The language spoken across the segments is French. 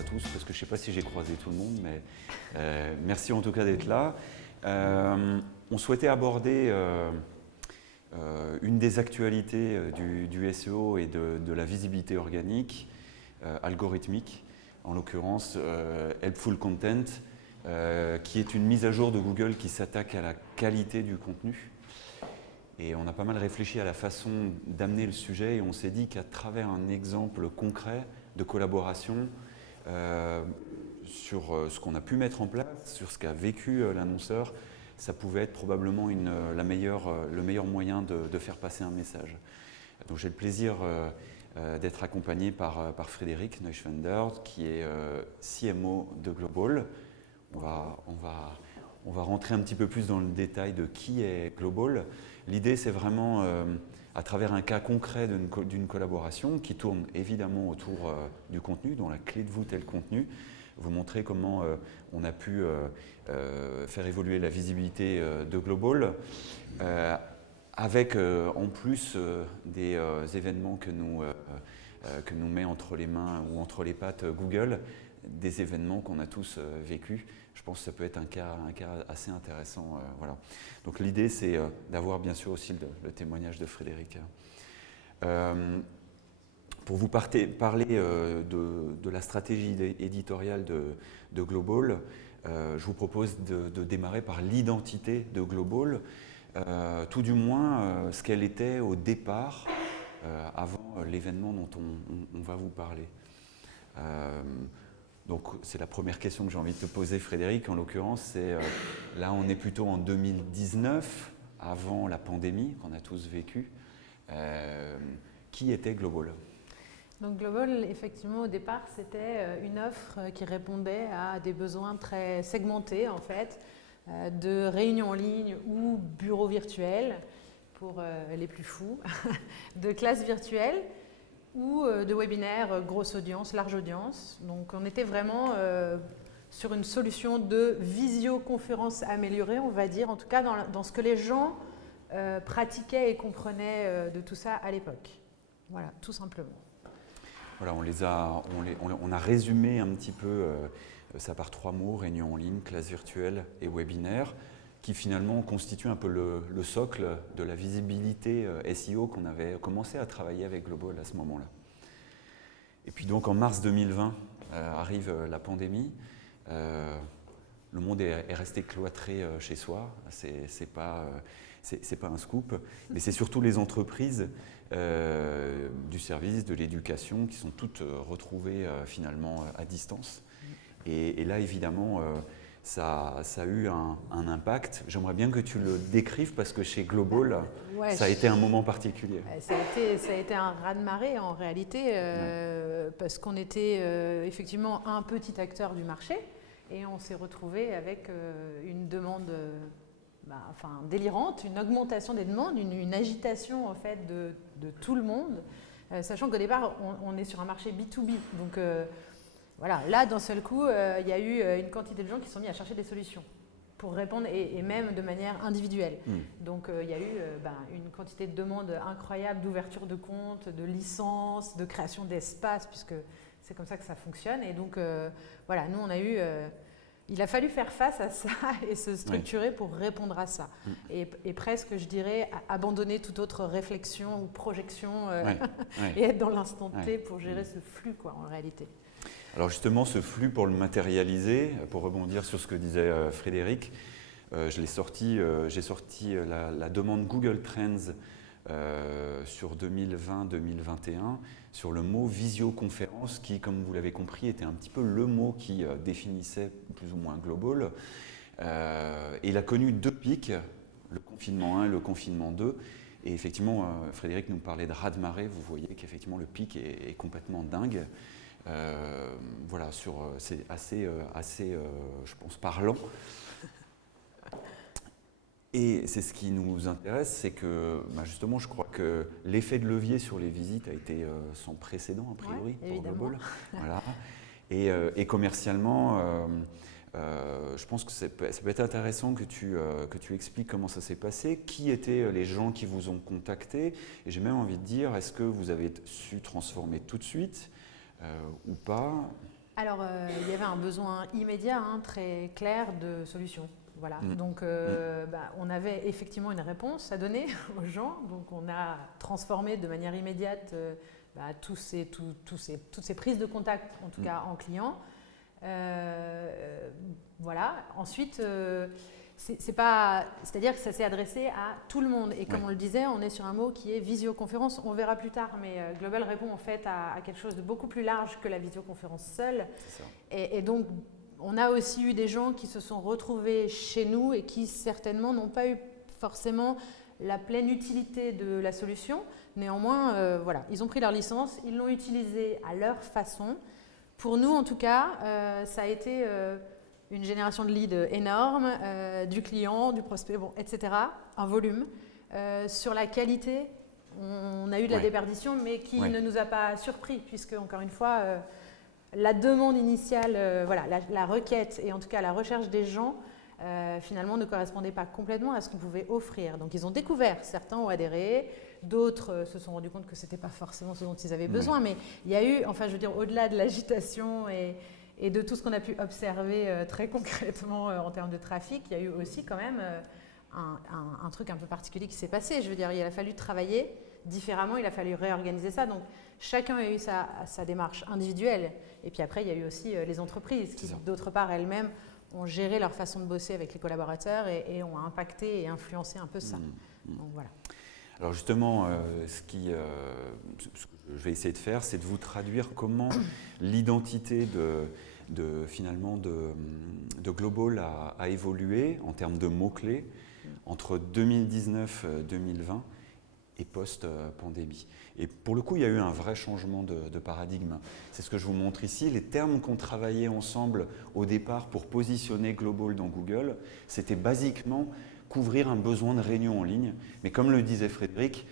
à tous, parce que je ne sais pas si j'ai croisé tout le monde, mais merci en tout cas d'être là. On souhaitait aborder une des actualités du SEO et de la visibilité organique, algorithmique, en l'occurrence Helpful Content, qui est une mise à jour de Google qui s'attaque à la qualité du contenu. Et on a pas mal réfléchi à la façon d'amener le sujet et on s'est dit qu'à travers un exemple concret de collaboration sur ce qu'on a pu mettre en place, sur ce qu'a vécu l'annonceur, ça pouvait être probablement le meilleur moyen de faire passer un message. Donc j'ai le plaisir d'être accompagné par Frédéric Neuschwender, qui est CMO de Global. On va rentrer un petit peu plus dans le détail de qui est Global. L'idée, c'est vraiment, à travers un cas concret d'une collaboration qui tourne évidemment autour du contenu, dont la clé de voûte est le contenu, vous montrer comment on a pu faire évoluer la visibilité de Global, avec en plus des événements que nous met entre les mains ou entre les pattes Google, des événements qu'on a tous vécus. Je pense que ça peut être un cas assez intéressant. Voilà. Donc l'idée, c'est d'avoir bien sûr aussi le témoignage de Frédéric. Pour vous parler de la stratégie éditoriale de Global, je vous propose de démarrer par l'identité de Global, tout du moins ce qu'elle était au départ, avant l'événement dont on va vous parler. Donc c'est la première question que j'ai envie de te poser, Frédéric. En l'occurrence, là on est plutôt en 2019, avant la pandémie qu'on a tous vécue. Qui était Global ? Donc Global, effectivement, au départ, c'était une offre qui répondait à des besoins très segmentés, en fait, de réunions en ligne ou bureaux virtuels pour les plus fous, de classes virtuelles ou de webinaires grosse audience, large audience. Donc on était vraiment sur une solution de visioconférence améliorée, on va dire, en tout cas dans ce que les gens pratiquaient et comprenaient de tout ça à l'époque. Voilà, tout simplement. Voilà, on a résumé un petit peu ça par 3 mots, réunion en ligne, classe virtuelle et webinaire, qui finalement constituent un peu le socle de la visibilité SEO qu'on avait commencé à travailler avec Global à ce moment-là. Et puis donc en mars 2020 arrive la pandémie. Le monde est resté cloîtré chez soi, c'est pas un scoop, mais c'est surtout les entreprises du service, de l'éducation qui sont toutes retrouvées finalement à distance. Et là évidemment ça a eu un impact. J'aimerais bien que tu le décrives parce que chez Global, ouais, ça a été un moment particulier. Ça a été un raz-de-marée en réalité, parce qu'on était effectivement un petit acteur du marché et on s'est retrouvé avec une demande délirante, une augmentation des demandes, une agitation en fait de tout le monde, sachant qu'au départ on est sur un marché B2B. Donc voilà, là d'un seul coup, il y a eu une quantité de gens qui se sont mis à chercher des solutions pour répondre et même de manière individuelle. Donc il y a eu une quantité de demandes incroyables d'ouverture de comptes, de licences, de création d'espaces, puisque c'est comme ça que ça fonctionne. Et donc voilà, nous on a eu... il a fallu faire face à ça et se structurer pour répondre à ça. Et presque, je dirais, abandonner toute autre réflexion ou projection et être dans l'instant T pour gérer ce flux, quoi, en réalité. Alors justement, ce flux, pour le matérialiser, pour rebondir sur ce que disait Frédéric, j'ai sorti la demande Google Trends sur 2020-2021 sur le mot visioconférence qui, comme vous l'avez compris, était un petit peu le mot qui définissait plus ou moins Global. Et il a connu 2 pics, le confinement 1 et le confinement 2. Et effectivement, Frédéric nous parlait de raz-de-marée. Vous voyez qu'effectivement le pic est complètement dingue. Voilà, c'est assez, je pense, parlant. Et c'est ce qui nous intéresse, c'est que justement, je crois que l'effet de levier sur les visites a été sans précédent, a priori, pour Global. Voilà. Et commercialement, je pense que ça peut être intéressant que tu expliques comment ça s'est passé, qui étaient les gens qui vous ont contacté, et j'ai même envie de dire, est-ce que vous avez su transformer tout de suite ou pas ? Alors, il y avait un besoin immédiat, très clair de solution. Voilà. Donc, on avait effectivement une réponse à donner aux gens. Donc, on a transformé de manière immédiate toutes ces prises de contact, en tout cas en clients. Voilà. Ensuite, c'est-à-dire que ça s'est adressé à tout le monde. Et comme on le disait, on est sur un mot qui est visioconférence. On verra plus tard, mais Global répond en fait à quelque chose de beaucoup plus large que la visioconférence seule. Et donc, on a aussi eu des gens qui se sont retrouvés chez nous et qui certainement n'ont pas eu forcément la pleine utilité de la solution. Néanmoins, voilà, ils ont pris leur licence, ils l'ont utilisée à leur façon. Pour nous, en tout cas, ça a été une génération de leads énorme, du client, du prospect, etc. Un volume. Sur la qualité, on a eu de la déperdition, mais qui ne nous a pas surpris, puisque, encore une fois, la demande initiale, la requête et en tout cas la recherche des gens, finalement ne correspondait pas complètement à ce qu'on pouvait offrir. Donc ils ont découvert, certains ont adhéré, d'autres se sont rendus compte que ce n'était pas forcément ce dont ils avaient besoin, mais il y a eu, au-delà de l'agitation et de tout ce qu'on a pu observer très concrètement en termes de trafic, il y a eu aussi quand même un truc un peu particulier qui s'est passé. Je veux dire, il a fallu travailler différemment, il a fallu réorganiser ça. Donc chacun a eu sa démarche individuelle. Et puis après, il y a eu aussi les entreprises qui, d'autre part, elles-mêmes ont géré leur façon de bosser avec les collaborateurs et ont impacté et influencé un peu ça. Donc voilà. Alors justement, ce que je vais essayer de faire, c'est de vous traduire comment l'identité finalement de Global a évolué en termes de mots-clés entre 2019 2020 et post-pandémie. Et pour le coup, il y a eu un vrai changement de paradigme. C'est ce que je vous montre ici. Les termes qu'on travaillait ensemble au départ pour positionner Global dans Google, c'était basiquement couvrir un besoin de réunion en ligne. Mais comme le disait Frédéric,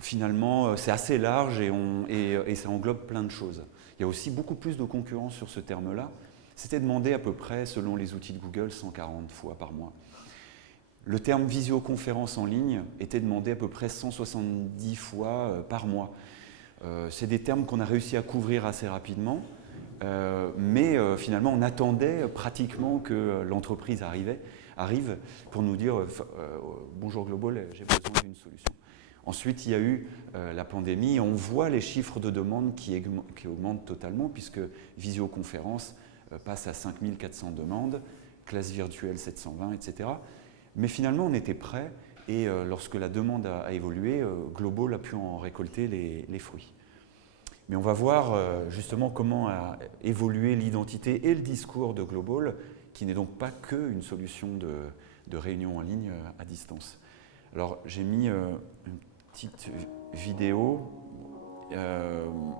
finalement, c'est assez large et ça englobe plein de choses. Il y a aussi beaucoup plus de concurrence sur ce terme-là. C'était demandé à peu près, selon les outils de Google, 140 fois par mois. Le terme visioconférence en ligne était demandé à peu près 170 fois par mois. C'est des termes qu'on a réussi à couvrir assez rapidement, mais finalement on attendait pratiquement que l'entreprise arrive pour nous dire bonjour Global, j'ai besoin d'une solution. Ensuite, il y a eu la pandémie et on voit les chiffres de demande qui augmentent totalement puisque visioconférence passe à 5400 demandes, classe virtuelle 720, etc. Mais finalement, on était prêt et lorsque la demande a évolué, Global a pu en récolter les fruits. Mais on va voir justement comment a évolué l'identité et le discours de Global, qui n'est donc pas qu'une solution de réunion en ligne à distance. Alors, j'ai mis une petite vidéo,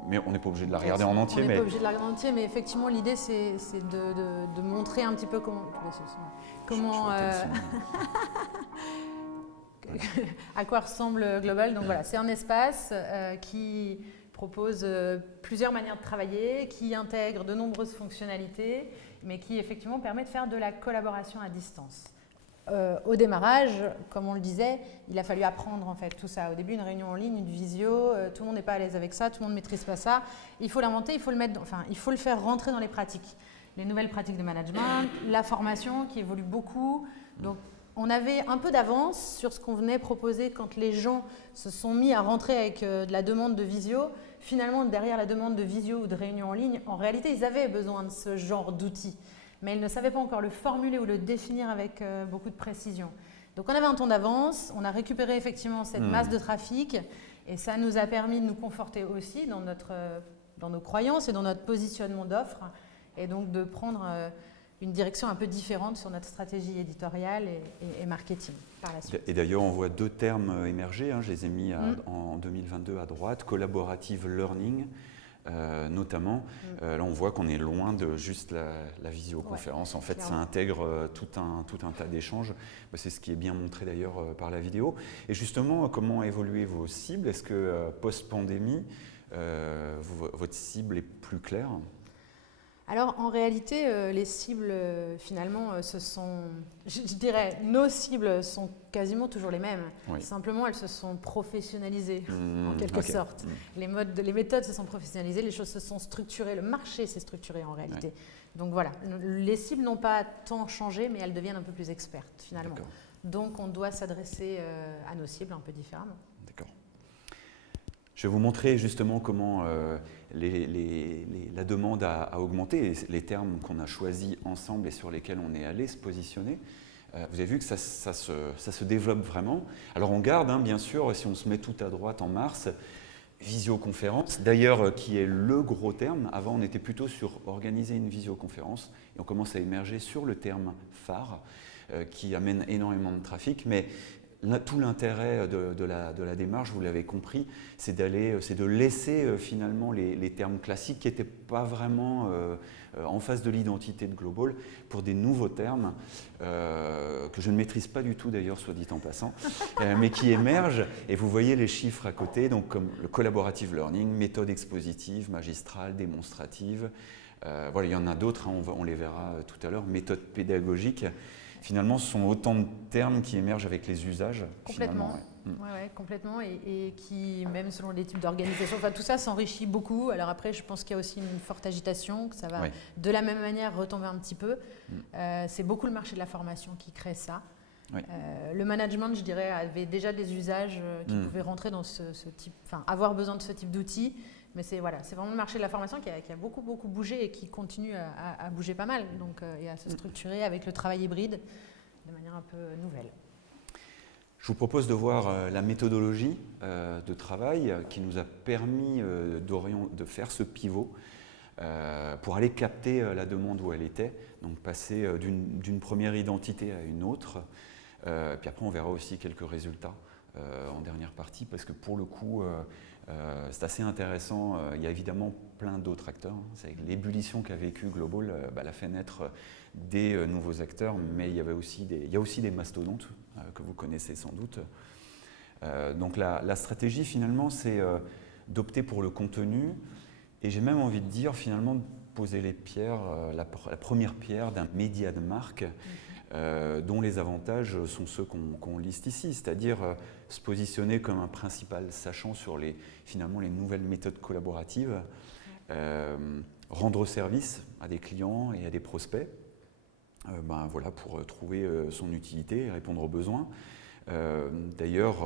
mais on n'est pas obligé de la regarder en entier. On n'est pas obligé de la regarder en entier, mais effectivement, l'idée, c'est de montrer un petit peu à quoi ressemble Global. Donc voilà, c'est un espace qui propose plusieurs manières de travailler, qui intègre de nombreuses fonctionnalités, mais qui effectivement permet de faire de la collaboration à distance. Au démarrage, comme on le disait, il a fallu apprendre en fait tout ça. Au début, une réunion en ligne, une visio, tout le monde n'est pas à l'aise avec ça, tout le monde ne maîtrise pas ça. Il faut l'inventer, il faut le faire rentrer dans les pratiques. Les nouvelles pratiques de management, la formation qui évolue beaucoup. Donc, on avait un peu d'avance sur ce qu'on venait proposer quand les gens se sont mis à rentrer avec de la demande de visio. Finalement, derrière la demande de visio ou de réunion en ligne, en réalité, ils avaient besoin de ce genre d'outils. Mais ils ne savaient pas encore le formuler ou le définir avec beaucoup de précision. Donc on avait un temps d'avance, on a récupéré effectivement cette masse de trafic et ça nous a permis de nous conforter aussi dans nos croyances et dans notre positionnement d'offre et donc de prendre une direction un peu différente sur notre stratégie éditoriale et marketing par la suite. Et d'ailleurs, on voit deux termes émerger, je les ai mis en 2022 à droite, collaborative learning. Notamment, là on voit qu'on est loin de juste la visioconférence. En fait, clairement. Ça intègre tout un tas d'échanges. C'est ce qui est bien montré d'ailleurs par la vidéo. Et justement, comment évoluer vos cibles? Est-ce que post-pandémie, votre cible est plus claire? Alors en réalité, les cibles, finalement, je dirais, nos cibles sont quasiment toujours les mêmes. Oui. Simplement, elles se sont professionnalisées, en quelque ok. sorte. Les méthodes se sont professionnalisées, les choses se sont structurées, le marché s'est structuré en réalité. Ouais. Donc voilà, les cibles n'ont pas tant changé, mais elles deviennent un peu plus expertes finalement. D'accord. Donc on doit s'adresser à nos cibles un peu différemment. D'accord. Je vais vous montrer justement comment la demande a augmenté et les termes qu'on a choisis ensemble et sur lesquels on est allé se positionner. Vous avez vu que ça se développe vraiment. Alors on garde, bien sûr, si on se met tout à droite en mars, visioconférence, d'ailleurs qui est le gros terme. Avant on était plutôt sur organiser une visioconférence et on commence à émerger sur le terme phare qui amène énormément de trafic. Mais tout l'intérêt de la démarche, vous l'avez compris, c'est de laisser finalement les termes classiques qui n'étaient pas vraiment en face de l'identité de Global pour des nouveaux termes que je ne maîtrise pas du tout d'ailleurs, soit dit en passant, mais qui émergent. Et vous voyez les chiffres à côté, donc comme le collaborative learning, méthode expositive, magistrale, démonstrative. Voilà, il y en a d'autres, on les verra tout à l'heure, méthode pédagogique. Finalement, ce sont autant de termes qui émergent avec les usages. Complètement, ouais, complètement, et qui, même selon les types d'organisation, enfin, tout ça s'enrichit beaucoup. Alors après, je pense qu'il y a aussi une forte agitation, que ça va de la même manière retomber un petit peu. C'est beaucoup le marché de la formation qui crée ça. Oui. Le management, je dirais, avait déjà des usages qui pouvaient rentrer dans ce type, enfin, avoir besoin de ce type d'outils. Mais c'est vraiment le marché de la formation qui a beaucoup bougé et qui continue à bouger pas mal, donc, et à se structurer avec le travail hybride de manière un peu nouvelle. Je vous propose de voir la méthodologie de travail qui nous a permis de faire ce pivot pour aller capter la demande où elle était, donc passer d'une première identité à une autre. Puis après, on verra aussi quelques résultats en dernière partie, parce que pour le coup, c'est assez intéressant. Il y a évidemment plein d'autres acteurs. C'est avec l'ébullition qu'a vécu Global, l'a fait naître des nouveaux acteurs, mais il y a aussi des mastodontes que vous connaissez sans doute. Donc la stratégie finalement, c'est d'opter pour le contenu, et j'ai même envie de dire finalement de poser les pierres, la première pierre d'un média de marque dont les avantages sont ceux qu'on liste ici, c'est-à-dire se positionner comme un principal sachant sur finalement les nouvelles méthodes collaboratives, rendre service à des clients et à des prospects, voilà, pour trouver son utilité et répondre aux besoins. D'ailleurs,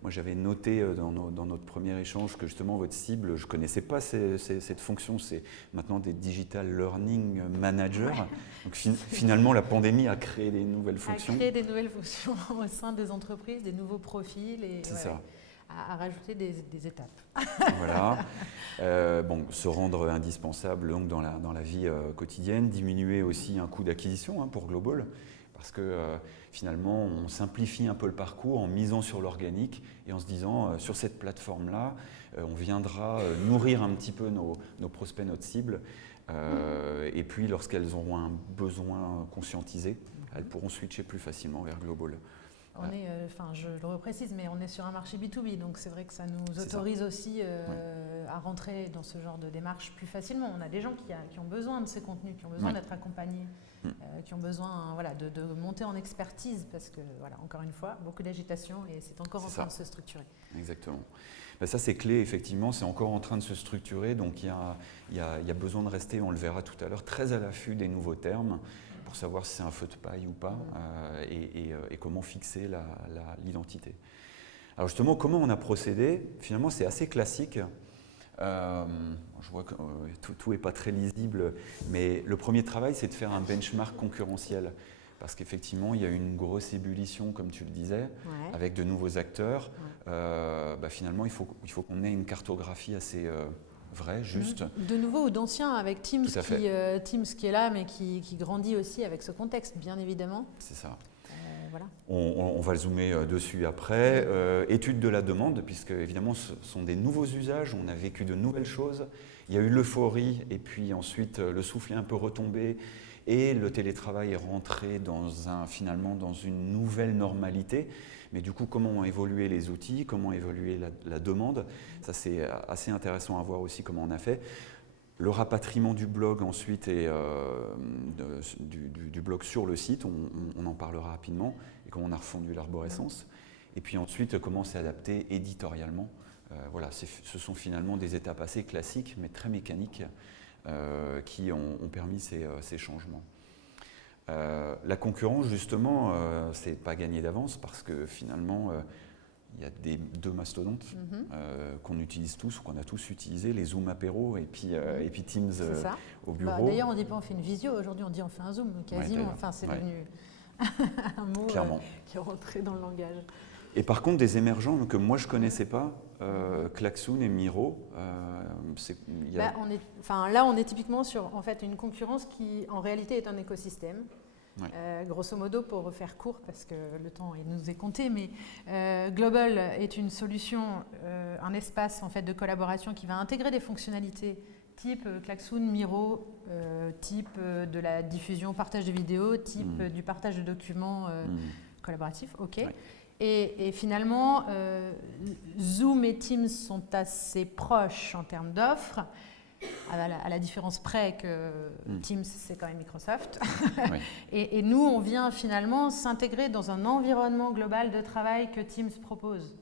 moi j'avais noté dans notre premier échange que justement votre cible, je ne connaissais pas cette fonction, c'est maintenant des Digital Learning Managers. Donc finalement la pandémie a créé des nouvelles fonctions. A créé des nouvelles fonctions au sein des entreprises, des nouveaux profils et à rajouter des étapes. Voilà. Se rendre indispensable donc, dans la vie quotidienne, diminuer aussi un coût d'acquisition pour Global. Parce que finalement, on simplifie un peu le parcours en misant sur l'organique et en se disant, sur cette plateforme-là, on viendra nourrir un petit peu nos prospects, notre cible. Et puis, lorsqu'elles auront un besoin conscientisé, elles pourront switcher plus facilement vers Global. On est, je le reprécise, mais on est sur un marché B2B, donc c'est vrai que ça nous autorise aussi à rentrer dans ce genre de démarche plus facilement. On a des gens qui ont besoin de ces contenus, qui ont besoin d'être accompagnés, qui ont besoin de monter en expertise, parce que, encore une fois, beaucoup d'agitation et c'est encore en train de se structurer. Exactement. Ça, c'est clé, effectivement, c'est encore en train de se structurer, donc il y a besoin de rester, on le verra tout à l'heure, très à l'affût des nouveaux termes, pour savoir si c'est un feu de paille ou pas, et comment fixer l'identité. Alors justement, comment on a procédé? Finalement, c'est assez classique. Je vois que tout n'est pas très lisible, mais le premier travail, c'est de faire un benchmark concurrentiel. Parce qu'effectivement, il y a une grosse ébullition, comme tu le disais, avec de nouveaux acteurs. Finalement, il faut qu'on ait une cartographie assez vraie, juste. De nouveaux ou d'anciens, avec Teams qui est là, mais qui grandit aussi avec ce contexte, bien évidemment. C'est ça. Voilà. On va zoomer dessus après. Étude de la demande, puisque évidemment ce sont des nouveaux usages, on a vécu de nouvelles choses. Il y a eu l'euphorie et puis ensuite le souffle est un peu retombé et le télétravail est rentré finalement dans une nouvelle normalité. Mais du coup, comment ont évolué les outils, comment a évolué la demande, ça c'est assez intéressant à voir aussi comment on a fait. Le rapatriement du blog ensuite et du blog sur le site, on en parlera rapidement, et comment on a refondu l'arborescence. Et puis ensuite, comment s'adapter éditorialement. Voilà, ce sont finalement des étapes assez classiques, mais très mécaniques, qui ont permis ces changements. La concurrence, justement, c'est pas gagné d'avance parce que finalement, il y a deux mastodontes qu'on utilise tous, ou qu'on a tous utilisés, les Zoom apéro et puis Teams au bureau. D'ailleurs, on ne dit pas on fait une visio, aujourd'hui on dit on fait un Zoom, quasiment. Enfin, c'est devenu un mot qui est rentré dans le langage. Et par contre, des émergents que moi je ne connaissais pas, Klaxoon et Miro, là, on est typiquement sur en fait, une concurrence qui en réalité est un écosystème. Grosso modo, pour refaire court, parce que le temps nous est compté, mais Global est une solution, un espace en fait, de collaboration qui va intégrer des fonctionnalités type Klaxoon, Miro, type de la diffusion, partage de vidéos, type du partage de documents collaboratifs. Et finalement, Zoom et Teams sont assez proches en termes d'offres, à la différence près que Teams, c'est quand même Microsoft. Et nous, on vient finalement s'intégrer dans un environnement global de travail que Teams propose.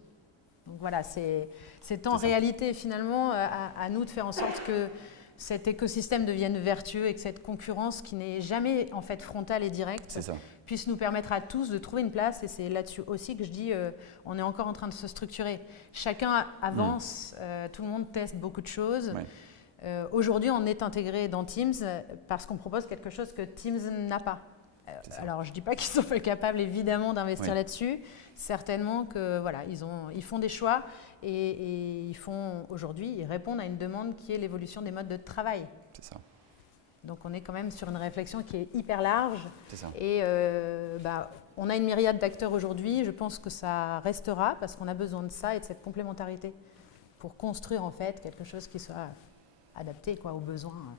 Donc voilà, c'est en réalité finalement à nous de faire en sorte que cet écosystème devienne vertueux et que cette concurrence qui n'est jamais en fait frontale et directe puisse nous permettre à tous de trouver une place. Et c'est là-dessus aussi que je dis on est encore en train de se structurer. Chacun avance, tout le monde teste beaucoup de choses. Aujourd'hui, on est intégré dans Teams parce qu'on propose quelque chose que Teams n'a pas. Alors, je ne dis pas qu'ils sont pas capables évidemment d'investir là-dessus. Certainement que voilà, ils font des choix et ils répondent à une demande qui est l'évolution des modes de travail. C'est ça. Donc, on est quand même sur une réflexion qui est hyper large. C'est ça. Et on a une myriade d'acteurs aujourd'hui. Je pense que ça restera parce qu'on a besoin de ça et de cette complémentarité pour construire en fait quelque chose qui soit adapté aux besoins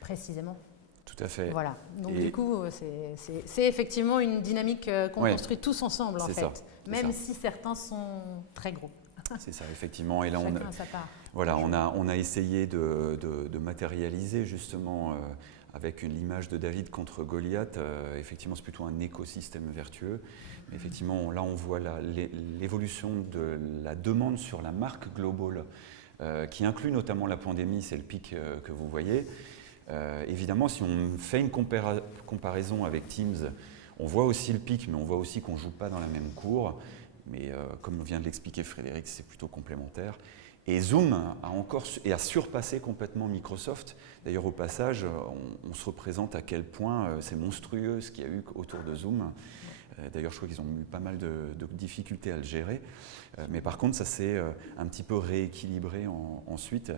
précisément. Tout à fait. Voilà. Donc du coup, c'est effectivement une dynamique qu'on construit tous ensemble en fait, même si certains sont très gros. C'est ça, effectivement. Et là, chacun a sa part. Voilà, on a essayé de matérialiser justement avec l'image de David contre Goliath. Effectivement, c'est plutôt un écosystème vertueux. Mais effectivement, là, on voit l'évolution de la demande sur la marque Global, qui inclut notamment la pandémie, c'est le pic que vous voyez. Évidemment, si on fait une comparaison avec Teams, on voit aussi le pic, mais on voit aussi qu'on ne joue pas dans la même cour. Mais comme vient de l'expliquer Frédéric, c'est plutôt complémentaire. Et Zoom a surpassé complètement Microsoft. D'ailleurs, au passage, on se représente à quel point c'est monstrueux ce qu'il y a eu autour de Zoom. D'ailleurs, je crois qu'ils ont eu pas mal de difficultés à le gérer. Mais par contre, ça s'est un petit peu rééquilibré ensuite.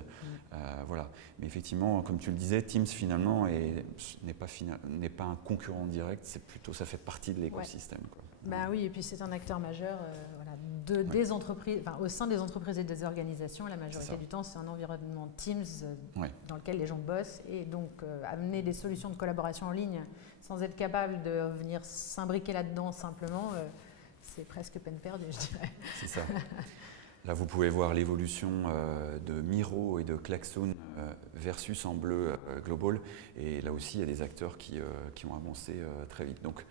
Voilà. Mais effectivement, comme tu le disais, Teams finalement n'est pas un concurrent direct, c'est plutôt, ça fait partie de l'écosystème. Oui, et puis c'est un acteur majeur des entreprises, au sein des entreprises et des organisations. La majorité du temps, c'est un environnement Teams dans lequel les gens bossent. Et donc, amener des solutions de collaboration en ligne sans être capable de venir s'imbriquer là-dedans simplement, c'est presque peine perdue, je dirais. C'est ça. Là, vous pouvez voir l'évolution de Miro et de Klaxoon versus en bleu Global. Et là aussi, il y a des acteurs qui ont avancé très vite. Donc,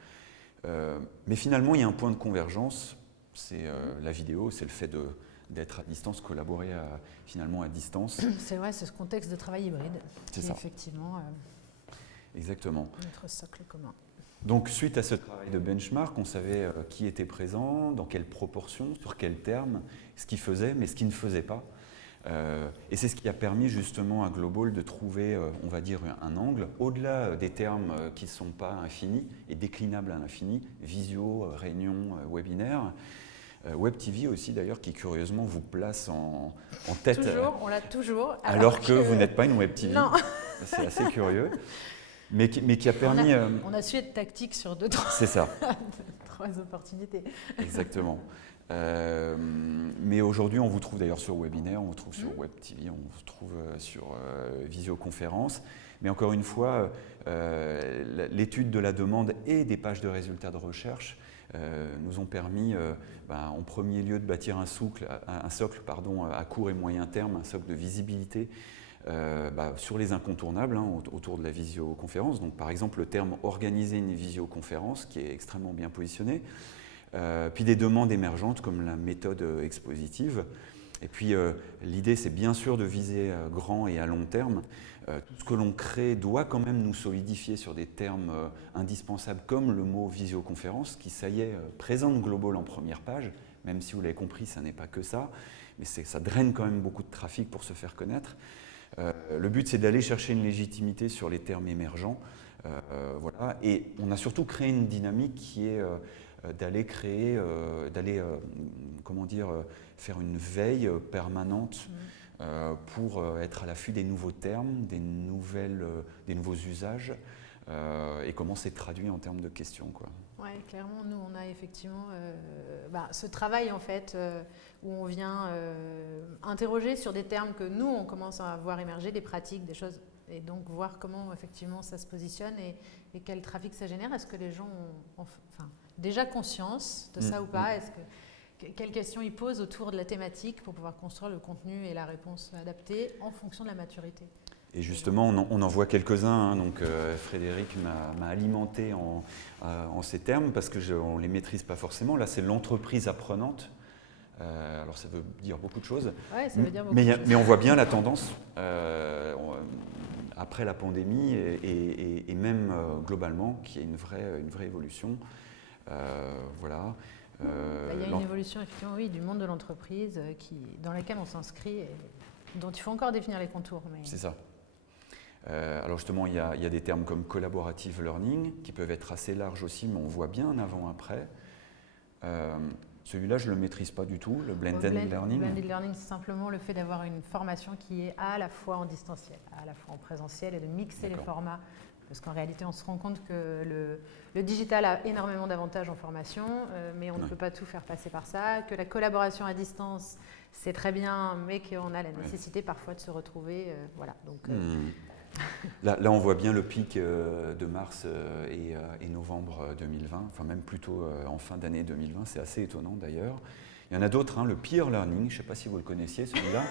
mais finalement, il y a un point de convergence, c'est la vidéo, c'est le fait d'être à distance, collaborer finalement à distance. C'est vrai, c'est ce contexte de travail hybride. C'est ça. Effectivement. Exactement. Notre socle commun. Donc, suite à ce travail de benchmark, on savait qui était présent, dans quelle proportion, sur quels termes, ce qui faisait, mais ce qui ne faisait pas. Et c'est ce qui a permis justement à Global de trouver, on va dire, un angle au-delà des termes qui ne sont pas infinis et déclinables à l'infini, visio, réunion, webinaire. Web TV aussi d'ailleurs, qui curieusement vous place en tête. Toujours, on l'a toujours. Alors que vous n'êtes pas une Web TV. Non. C'est assez curieux. Mais qui a permis… On a su être tactique sur C'est ça. trois opportunités. Exactement. Mais aujourd'hui, on vous trouve d'ailleurs sur Webinaire, on vous trouve sur Web TV, on vous trouve sur Visioconférence. Mais encore une fois, l'étude de la demande et des pages de résultats de recherche nous ont permis, en premier lieu, de bâtir un socle à court et moyen terme, un socle de visibilité sur les incontournables autour de la visioconférence. Donc, par exemple, le terme « organiser une visioconférence » qui est extrêmement bien positionné. Puis des demandes émergentes comme la méthode expositive. Et puis l'idée, c'est bien sûr de viser grand et à long terme. Tout ce que l'on crée doit quand même nous solidifier sur des termes indispensables comme le mot visioconférence qui, ça y est, présente Global en première page. Même si vous l'avez compris, ça n'est pas que ça. Mais ça draine quand même beaucoup de trafic pour se faire connaître. Le but, c'est d'aller chercher une légitimité sur les termes émergents. Voilà. Et on a surtout créé une dynamique qui est d'aller créer, faire une veille permanente pour être à l'affût des nouveaux termes, des nouveaux usages et comment c'est traduit en termes de questions, quoi. Oui, clairement, nous, on a effectivement ce travail, en fait, où on vient interroger sur des termes que nous, on commence à voir émerger, des pratiques, des choses, et donc voir comment, effectivement, ça se positionne et quel trafic ça génère. Est-ce que les gens ont déjà conscience de ça ou pas? Quelles questions ils posent autour de la thématique pour pouvoir construire le contenu et la réponse adaptée en fonction de la maturité? Et justement, on en voit quelques-uns. Donc, Frédéric m'a alimenté en ces termes parce qu'on ne les maîtrise pas forcément. Là, c'est l'entreprise apprenante. Alors, ça veut dire beaucoup de choses. Oui, ça veut dire beaucoup de choses. Mais on voit bien la tendance après la pandémie et même globalement qu'il y a une vraie évolution. Voilà. Il y a une évolution, effectivement, oui, du monde de l'entreprise dans laquelle on s'inscrit et dont il faut encore définir les contours. C'est ça. Alors justement, il y a des termes comme collaborative learning qui peuvent être assez larges aussi, mais on voit bien un avant-après. Celui-là, je ne le maîtrise pas du tout, le blended learning. Le blended learning, c'est simplement le fait d'avoir une formation qui est à la fois en distanciel, à la fois en présentiel et de mixer les formats. Parce qu'en réalité, on se rend compte que le digital a énormément d'avantages en formation, mais on ne peut pas tout faire passer par ça, que la collaboration à distance, c'est très bien, mais qu'on a la nécessité parfois de se retrouver. Voilà. Donc, Là, on voit bien le pic de mars et novembre 2020, enfin même plutôt en fin d'année 2020, c'est assez étonnant d'ailleurs. Il y en a d'autres, le peer learning, je ne sais pas si vous le connaissiez celui-là.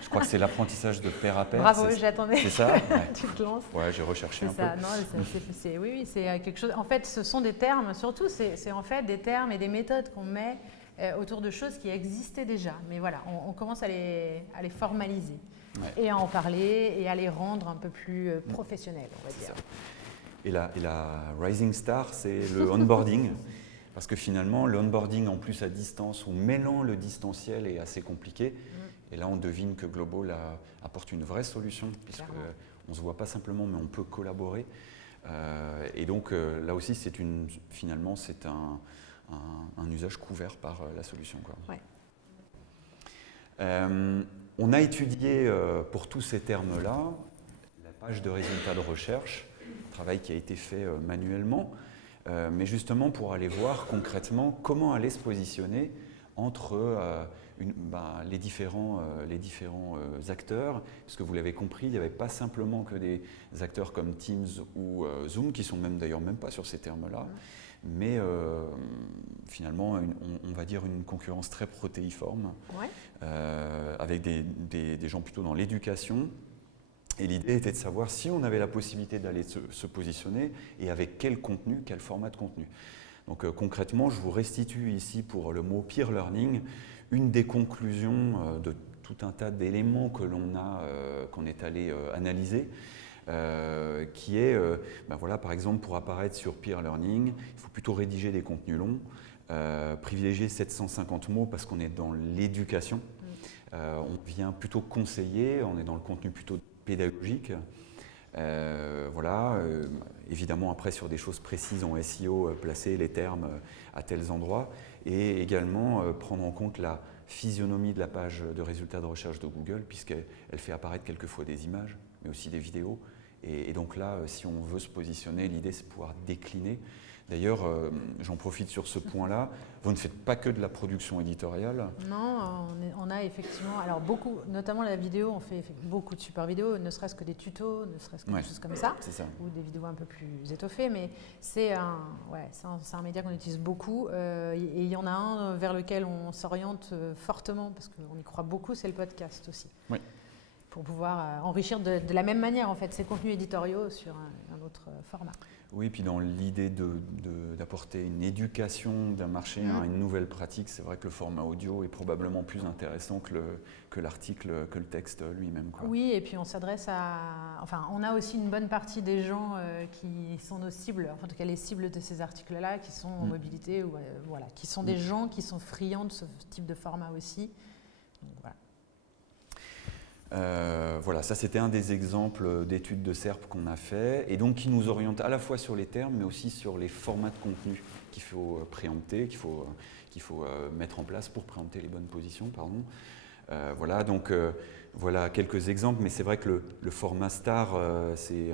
Je crois que c'est l'apprentissage de pair à pair. Bravo, j'attendais. C'est ça? Tu te lances. Ouais, j'ai recherché un peu. Non, oui, c'est quelque chose. En fait, ce sont des termes, surtout, c'est en fait des termes et des méthodes qu'on met autour de choses qui existaient déjà. Mais voilà, on commence à les formaliser et à en parler et à les rendre un peu plus professionnels, on va dire. Ça. Et la rising star, c'est le onboarding. Parce que finalement, le onboarding en plus à distance ou mêlant le distanciel est assez compliqué. Et là, on devine que Global apporte une vraie solution, puisqu'on ne se voit pas simplement, mais on peut collaborer. Et donc, là aussi, finalement, c'est un usage couvert par la solution, quoi. Ouais. On a étudié pour tous ces termes-là la page de résultats de recherche, travail qui a été fait manuellement, mais justement pour aller voir concrètement comment aller se positionner entre les différents acteurs, parce que vous l'avez compris, il n'y avait pas simplement que des acteurs comme Teams ou Zoom, qui sont d'ailleurs même pas sur ces termes-là, mais finalement, on va dire une concurrence très protéiforme, avec des gens plutôt dans l'éducation. Et l'idée était de savoir si on avait la possibilité d'aller se positionner et avec quel contenu, quel format de contenu. Donc concrètement, je vous restitue ici pour le mot peer learning une des conclusions de tout un tas d'éléments qu'on est allé analyser, qui est, par exemple, pour apparaître sur peer learning, il faut plutôt rédiger des contenus longs, privilégier 750 mots parce qu'on est dans l'éducation, on vient plutôt conseiller, on est dans le contenu plutôt pédagogique. Évidemment après sur des choses précises en SEO, placer les termes à tels endroits et également prendre en compte la physionomie de la page de résultats de recherche de Google puisqu'elle fait apparaître quelquefois des images mais aussi des vidéos et donc là si on veut se positionner, l'idée c'est de pouvoir décliner. D'ailleurs, j'en profite sur ce point-là, vous ne faites pas que de la production éditoriale. Non, on a effectivement, alors beaucoup, notamment la vidéo, on fait beaucoup de supports vidéo, ne serait-ce que des tutos, ne serait-ce que des choses comme ça, ou des vidéos un peu plus étoffées, mais c'est un média qu'on utilise beaucoup et il y en a un vers lequel on s'oriente fortement parce qu'on y croit beaucoup, c'est le podcast aussi. Oui. pour pouvoir enrichir de la même manière en fait ces contenus éditoriaux sur un autre format. Oui, puis dans l'idée d'apporter une éducation d'un marché à une nouvelle pratique, c'est vrai que le format audio est probablement plus intéressant que l'article, que le texte lui-même, quoi. Oui, et puis on s'adresse enfin, on a aussi une bonne partie des gens qui sont nos cibles, enfin, en tout cas les cibles de ces articles-là, qui sont en mobilité, ou voilà, qui sont des gens qui sont friands de ce type de format aussi. Donc, voilà. Voilà, ça c'était un des exemples d'études de SERP qu'on a fait et donc qui nous oriente à la fois sur les termes mais aussi sur les formats de contenu qu'il faut préempter, qu'il faut mettre en place pour préempter les bonnes positions. Voilà, donc voilà quelques exemples, mais c'est vrai que le format star, c'est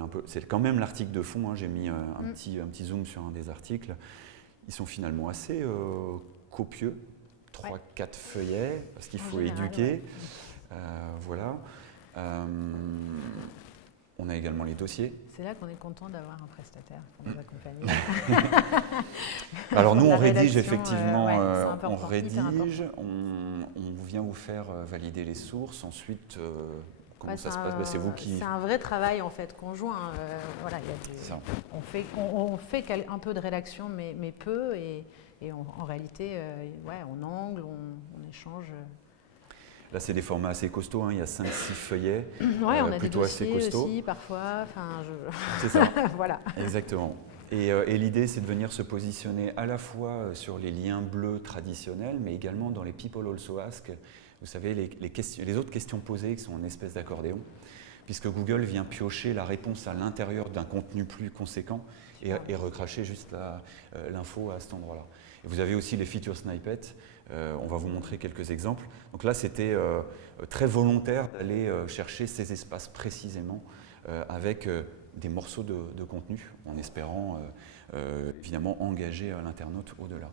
quand même l'article de fond. Hein, j'ai mis un petit zoom sur un des articles. Ils sont finalement assez copieux, 3-4 feuillets, parce qu'il faut éduquer. Voilà. On a également les dossiers. C'est là qu'on est content d'avoir un prestataire pour nous accompagner. Alors nous, on rédige effectivement, on rédige, on vient vous faire valider les sources. Ensuite, comment ça se passe? C'est vous qui... C'est un vrai travail en fait conjoint. Voilà, on fait un peu de rédaction, mais peu, et en réalité, on angle, on échange. Là, c'est des formats assez costauds, hein. Il y a 5-6 feuillets, on a plutôt des assez dossiers costauds. aussi, parfois. C'est ça. Voilà. Exactement. Et l'idée, c'est de venir se positionner à la fois sur les liens bleus traditionnels, mais également dans les People Also Ask. Vous savez, les autres questions posées qui sont en espèce d'accordéon, puisque Google vient piocher la réponse à l'intérieur d'un contenu plus conséquent et recracher juste l'info à cet endroit-là. Et vous avez aussi les feature snippets. On va vous montrer quelques exemples. Donc là, c'était très volontaire d'aller chercher ces espaces précisément avec des morceaux de contenu, en espérant évidemment engager l'internaute au-delà.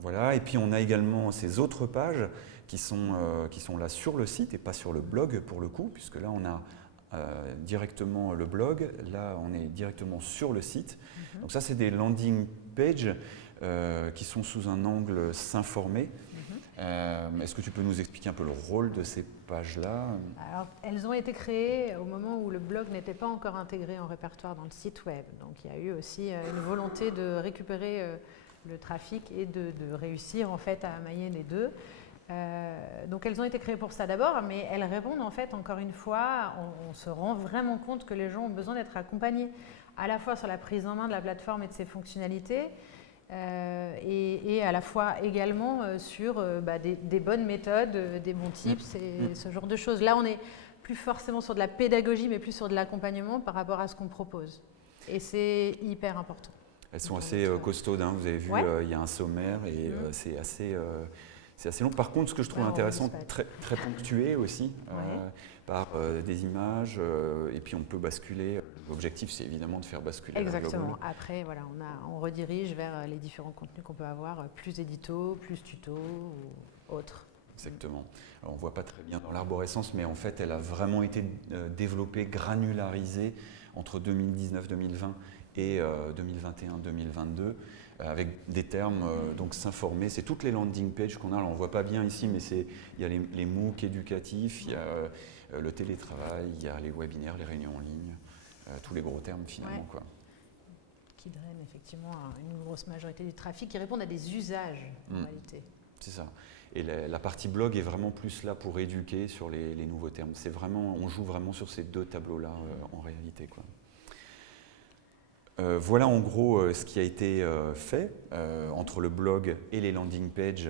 Voilà. Et puis on a également ces autres pages qui sont là sur le site et pas sur le blog pour le coup, puisque là on a directement le blog, là on est directement sur le site. Donc ça, c'est des landing pages qui sont sous un angle s'informer. Est-ce que tu peux nous expliquer un peu le rôle de ces pages-là? Alors, elles ont été créées au moment où le blog n'était pas encore intégré en répertoire dans le site web. Donc il y a eu aussi une volonté de récupérer le trafic et de réussir en fait à mailler les deux. Donc elles ont été créées pour ça d'abord, mais elles répondent en fait, encore une fois, on se rend vraiment compte que les gens ont besoin d'être accompagnés à la fois sur la prise en main de la plateforme et de ses fonctionnalités, et à la fois également sur des bonnes méthodes, des bons tips et ce genre de choses. Là, on n'est plus forcément sur de la pédagogie, mais plus sur de l'accompagnement par rapport à ce qu'on propose. Et c'est hyper important. Elles sont assez costaudes, hein, vous avez vu, il y a un sommaire et c'est assez long. Par contre, ce que je trouve intéressant, très ponctué aussi, par des images, et puis on peut basculer. L'objectif, c'est évidemment de faire basculer. Exactement. Après, voilà, on redirige vers les différents contenus qu'on peut avoir, plus édito, plus tuto ou autre. Exactement. Alors, on ne voit pas très bien dans l'arborescence, mais en fait, elle a vraiment été développée, granularisée entre 2019-2020 et 2021-2022. Avec des termes, donc s'informer, c'est toutes les landing pages qu'on a, alors on ne voit pas bien ici, mais il y a les MOOC éducatifs, il y a le télétravail, il y a les webinaires, les réunions en ligne, tous les gros termes finalement. Quoi. Qui drainent effectivement une grosse majorité du trafic, qui répondent à des usages en réalité. C'est ça. Et la partie blog est vraiment plus là pour éduquer sur les nouveaux termes. C'est vraiment, on joue vraiment sur ces deux tableaux-là en réalité, quoi. Voilà en gros ce qui a été fait entre le blog et les landing pages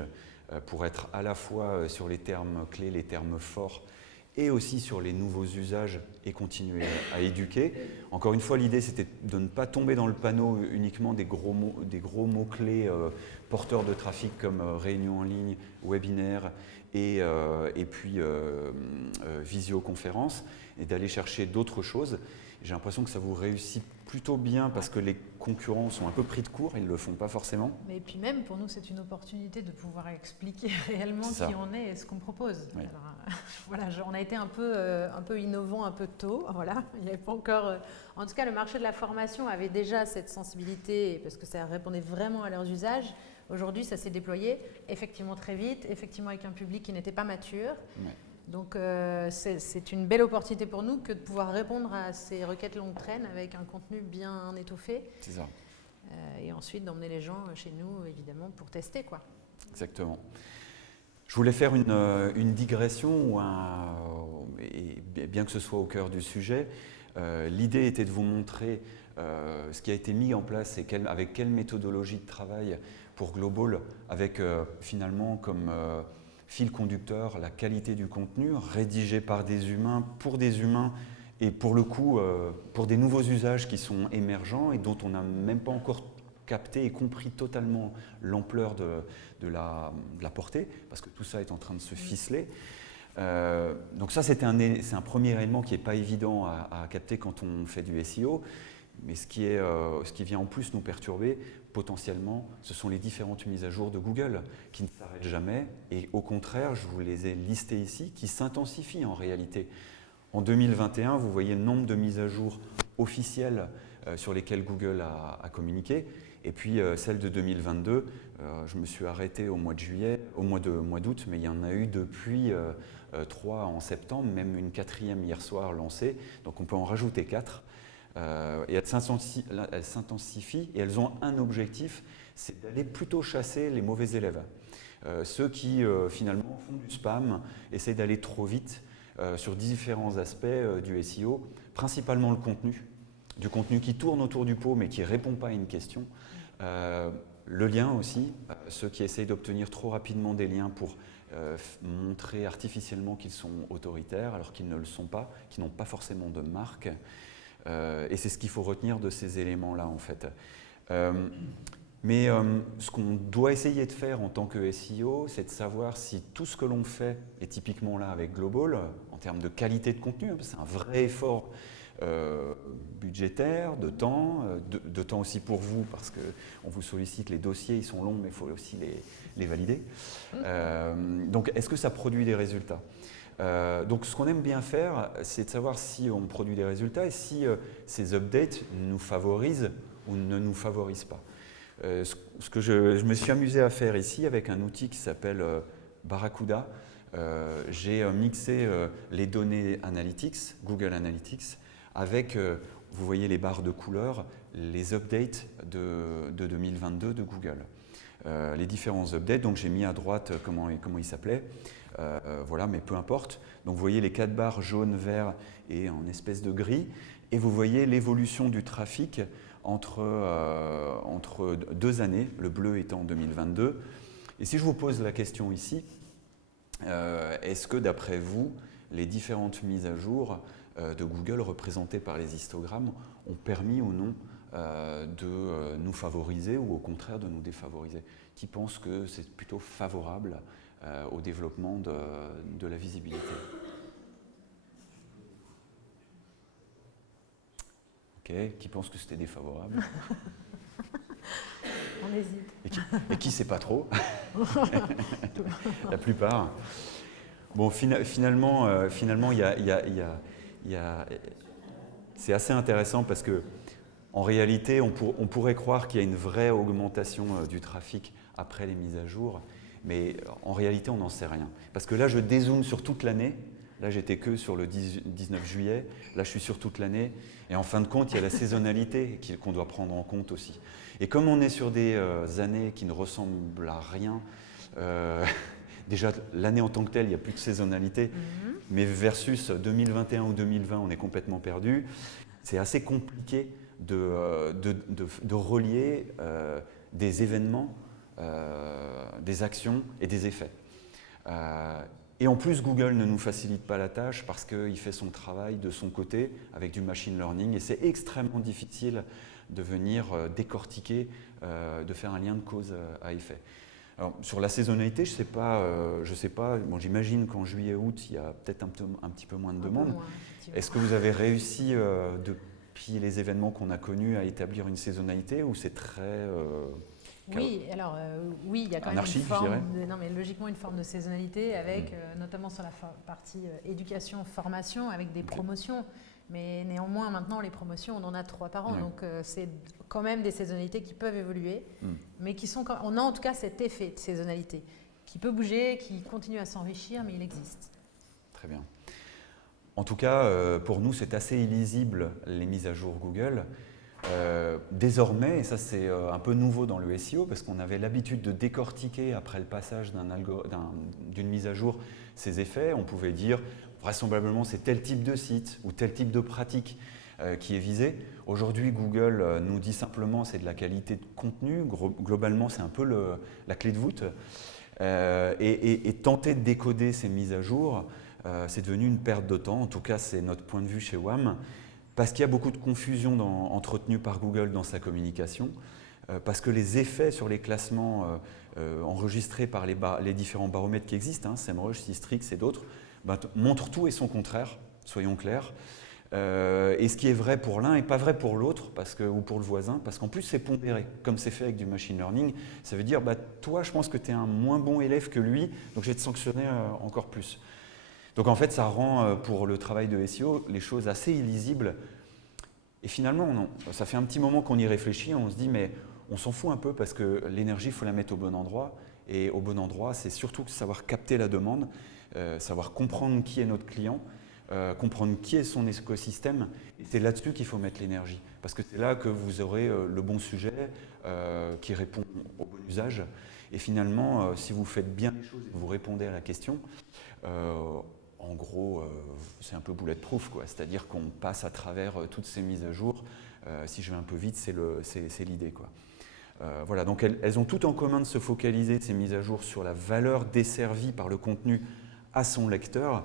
pour être à la fois sur les termes clés, les termes forts et aussi sur les nouveaux usages et continuer à éduquer. Encore une fois, l'idée c'était de ne pas tomber dans le panneau uniquement des gros mots-clés porteurs de trafic comme réunion en ligne, webinaire et puis visioconférence, et d'aller chercher d'autres choses. J'ai l'impression que ça vous réussit plutôt bien parce que les concurrents sont un peu pris de court, ils ne le font pas forcément. Mais puis même pour nous, c'est une opportunité de pouvoir expliquer réellement qui on est et ce qu'on propose. Oui. Alors, voilà, on a été un peu innovant un peu tôt. Voilà, il n'y avait pas encore. En tout cas, le marché de la formation avait déjà cette sensibilité parce que ça répondait vraiment à leurs usages. Aujourd'hui, ça s'est déployé effectivement très vite, effectivement avec un public qui n'était pas mature. Ouais. Donc c'est une belle opportunité pour nous que de pouvoir répondre à ces requêtes longue traîne avec un contenu bien étoffé. C'est ça. Et ensuite d'emmener les gens chez nous, évidemment, pour tester, quoi. Exactement. Je voulais faire une digression, et bien que ce soit au cœur du sujet, l'idée était de vous montrer ce qui a été mis en place et avec quelle méthodologie de travail pour Global, avec finalement comme fil conducteur la qualité du contenu rédigé par des humains, pour des humains, et pour le coup, pour des nouveaux usages qui sont émergents et dont on n'a même pas encore capté et compris totalement l'ampleur de la portée, parce que tout ça est en train de se ficeler. Donc ça, c'est un premier élément qui n'est pas évident à capter quand on fait du SEO, mais ce qui vient en plus nous perturber potentiellement, ce sont les différentes mises à jour de Google qui ne s'arrêtent jamais, et au contraire, je vous les ai listées ici, qui s'intensifient en réalité. En 2021, vous voyez le nombre de mises à jour officielles sur lesquelles Google a communiqué. Et puis celle de 2022, je me suis arrêté au mois de juillet, au mois d'août, mais il y en a eu depuis 3 en septembre, même une 4e hier soir lancée, donc on peut en rajouter 4. Et elles s'intensifient et elles ont un objectif, c'est d'aller plutôt chasser les mauvais élèves. Ceux qui finalement font du spam, essayent d'aller trop vite sur différents aspects du SEO, principalement le contenu, du contenu qui tourne autour du pot mais qui ne répond pas à une question. Le lien aussi, ceux qui essayent d'obtenir trop rapidement des liens pour montrer artificiellement qu'ils sont autoritaires alors qu'ils ne le sont pas, qu'ils n'ont pas forcément de marque. Et c'est ce qu'il faut retenir de ces éléments-là en fait. Mais ce qu'on doit essayer de faire en tant que SEO, c'est de savoir si tout ce que l'on fait, et typiquement là avec Global, en termes de qualité de contenu, c'est un vrai effort budgétaire, de temps aussi pour vous, parce qu'on vous sollicite, les dossiers ils sont longs, mais il faut aussi les valider. Donc est-ce que ça produit des résultats ? Donc ce qu'on aime bien faire, c'est de savoir si on produit des résultats et si ces updates nous favorisent ou ne nous favorisent pas. Ce que je me suis amusé à faire ici avec un outil qui s'appelle Barracuda, j'ai mixé les données Analytics, Google Analytics, avec, vous voyez les barres de couleurs, les updates de 2022 de Google. Les différents updates, donc j'ai mis à droite comment ils s'appelaient. Voilà, mais peu importe. Donc vous voyez les 4 barres jaune, vert et en espèce de gris. Et vous voyez l'évolution du trafic entre 2 années, le bleu étant 2022. Et si je vous pose la question ici, est-ce que d'après vous, les différentes mises à jour de Google représentées par les histogrammes ont permis ou non de nous favoriser ou au contraire de nous défavoriser? Qui pense que c'est plutôt favorable au développement de la visibilité? Ok, qui pense que c'était défavorable? On hésite. Et qui sait pas trop? La plupart. Bon, finalement, c'est assez intéressant parce que en réalité, on pourrait croire qu'il y a une vraie augmentation du trafic après les mises à jour, mais en réalité, on n'en sait rien. Parce que là, je dézoome sur toute l'année. Là, j'étais que sur le 19 juillet. Là, je suis sur toute l'année. Et en fin de compte, il y a la saisonnalité qu'on doit prendre en compte aussi. Et comme on est sur des années qui ne ressemblent à rien, déjà, l'année en tant que telle, il n'y a plus de saisonnalité. Mais versus 2021 ou 2020, on est complètement perdu. C'est assez compliqué de relier des événements, des actions et des effets. Et en plus, Google ne nous facilite pas la tâche parce qu'il fait son travail de son côté avec du machine learning et c'est extrêmement difficile de venir décortiquer, de faire un lien de cause à effet. Alors, sur la saisonnalité, je sais pas. Bon, j'imagine qu'en juillet-août, il y a peut-être un petit peu moins de demandes. Est-ce que vous avez réussi, depuis les événements qu'on a connus, à établir une saisonnalité ou c'est très… Oui, alors oui, il y a quand même logiquement une forme de saisonnalité avec, notamment sur la partie éducation-formation, avec des promotions. Mais néanmoins, maintenant, les promotions, on en a 3 par an. Donc, c'est quand même des saisonnalités qui peuvent évoluer, mais qui sont on a en tout cas cet effet de saisonnalité qui peut bouger, qui continue à s'enrichir, mais il existe. très bien. En tout cas, pour nous, c'est assez illisible les mises à jour Google. Désormais, et ça c'est un peu nouveau dans le SEO, parce qu'on avait l'habitude de décortiquer après le passage d'une mise à jour ces effets. On pouvait dire vraisemblablement c'est tel type de site ou tel type de pratique qui est visé. Aujourd'hui, Google nous dit simplement c'est de la qualité de contenu. Globalement, c'est un peu la clé de voûte. Et tenter de décoder ces mises à jour, c'est devenu une perte de temps. En tout cas, c'est notre point de vue chez WAM. Parce qu'il y a beaucoup de confusion entretenue par Google dans sa communication, parce que les effets sur les classements enregistrés par les différents baromètres qui existent, SEMrush, Systrix et d'autres, montrent tout et son contraire, soyons clairs. Et ce qui est vrai pour l'un n'est pas vrai pour l'autre ou pour le voisin, parce qu'en plus c'est pondéré, comme c'est fait avec du machine learning. Ça veut dire, toi je pense que tu es un moins bon élève que lui, donc je vais te sanctionner encore plus. Donc en fait, ça rend pour le travail de SEO les choses assez illisibles. Et finalement, non. Ça fait un petit moment qu'on y réfléchit, on se dit mais on s'en fout un peu parce que l'énergie, il faut la mettre au bon endroit. Et au bon endroit, c'est surtout savoir capter la demande, savoir comprendre qui est notre client, comprendre qui est son écosystème. Et c'est là-dessus qu'il faut mettre l'énergie. Parce que c'est là que vous aurez le bon sujet qui répond au bon usage. Et finalement, si vous faites bien les choses et que vous répondez à la question, en gros, c'est un peu bulletproof, quoi. C'est-à-dire qu'on passe à travers toutes ces mises à jour. Si je vais un peu vite, c'est l'idée, quoi. Voilà, donc elles ont tout en commun de se focaliser, ces mises à jour, sur la valeur desservie par le contenu à son lecteur.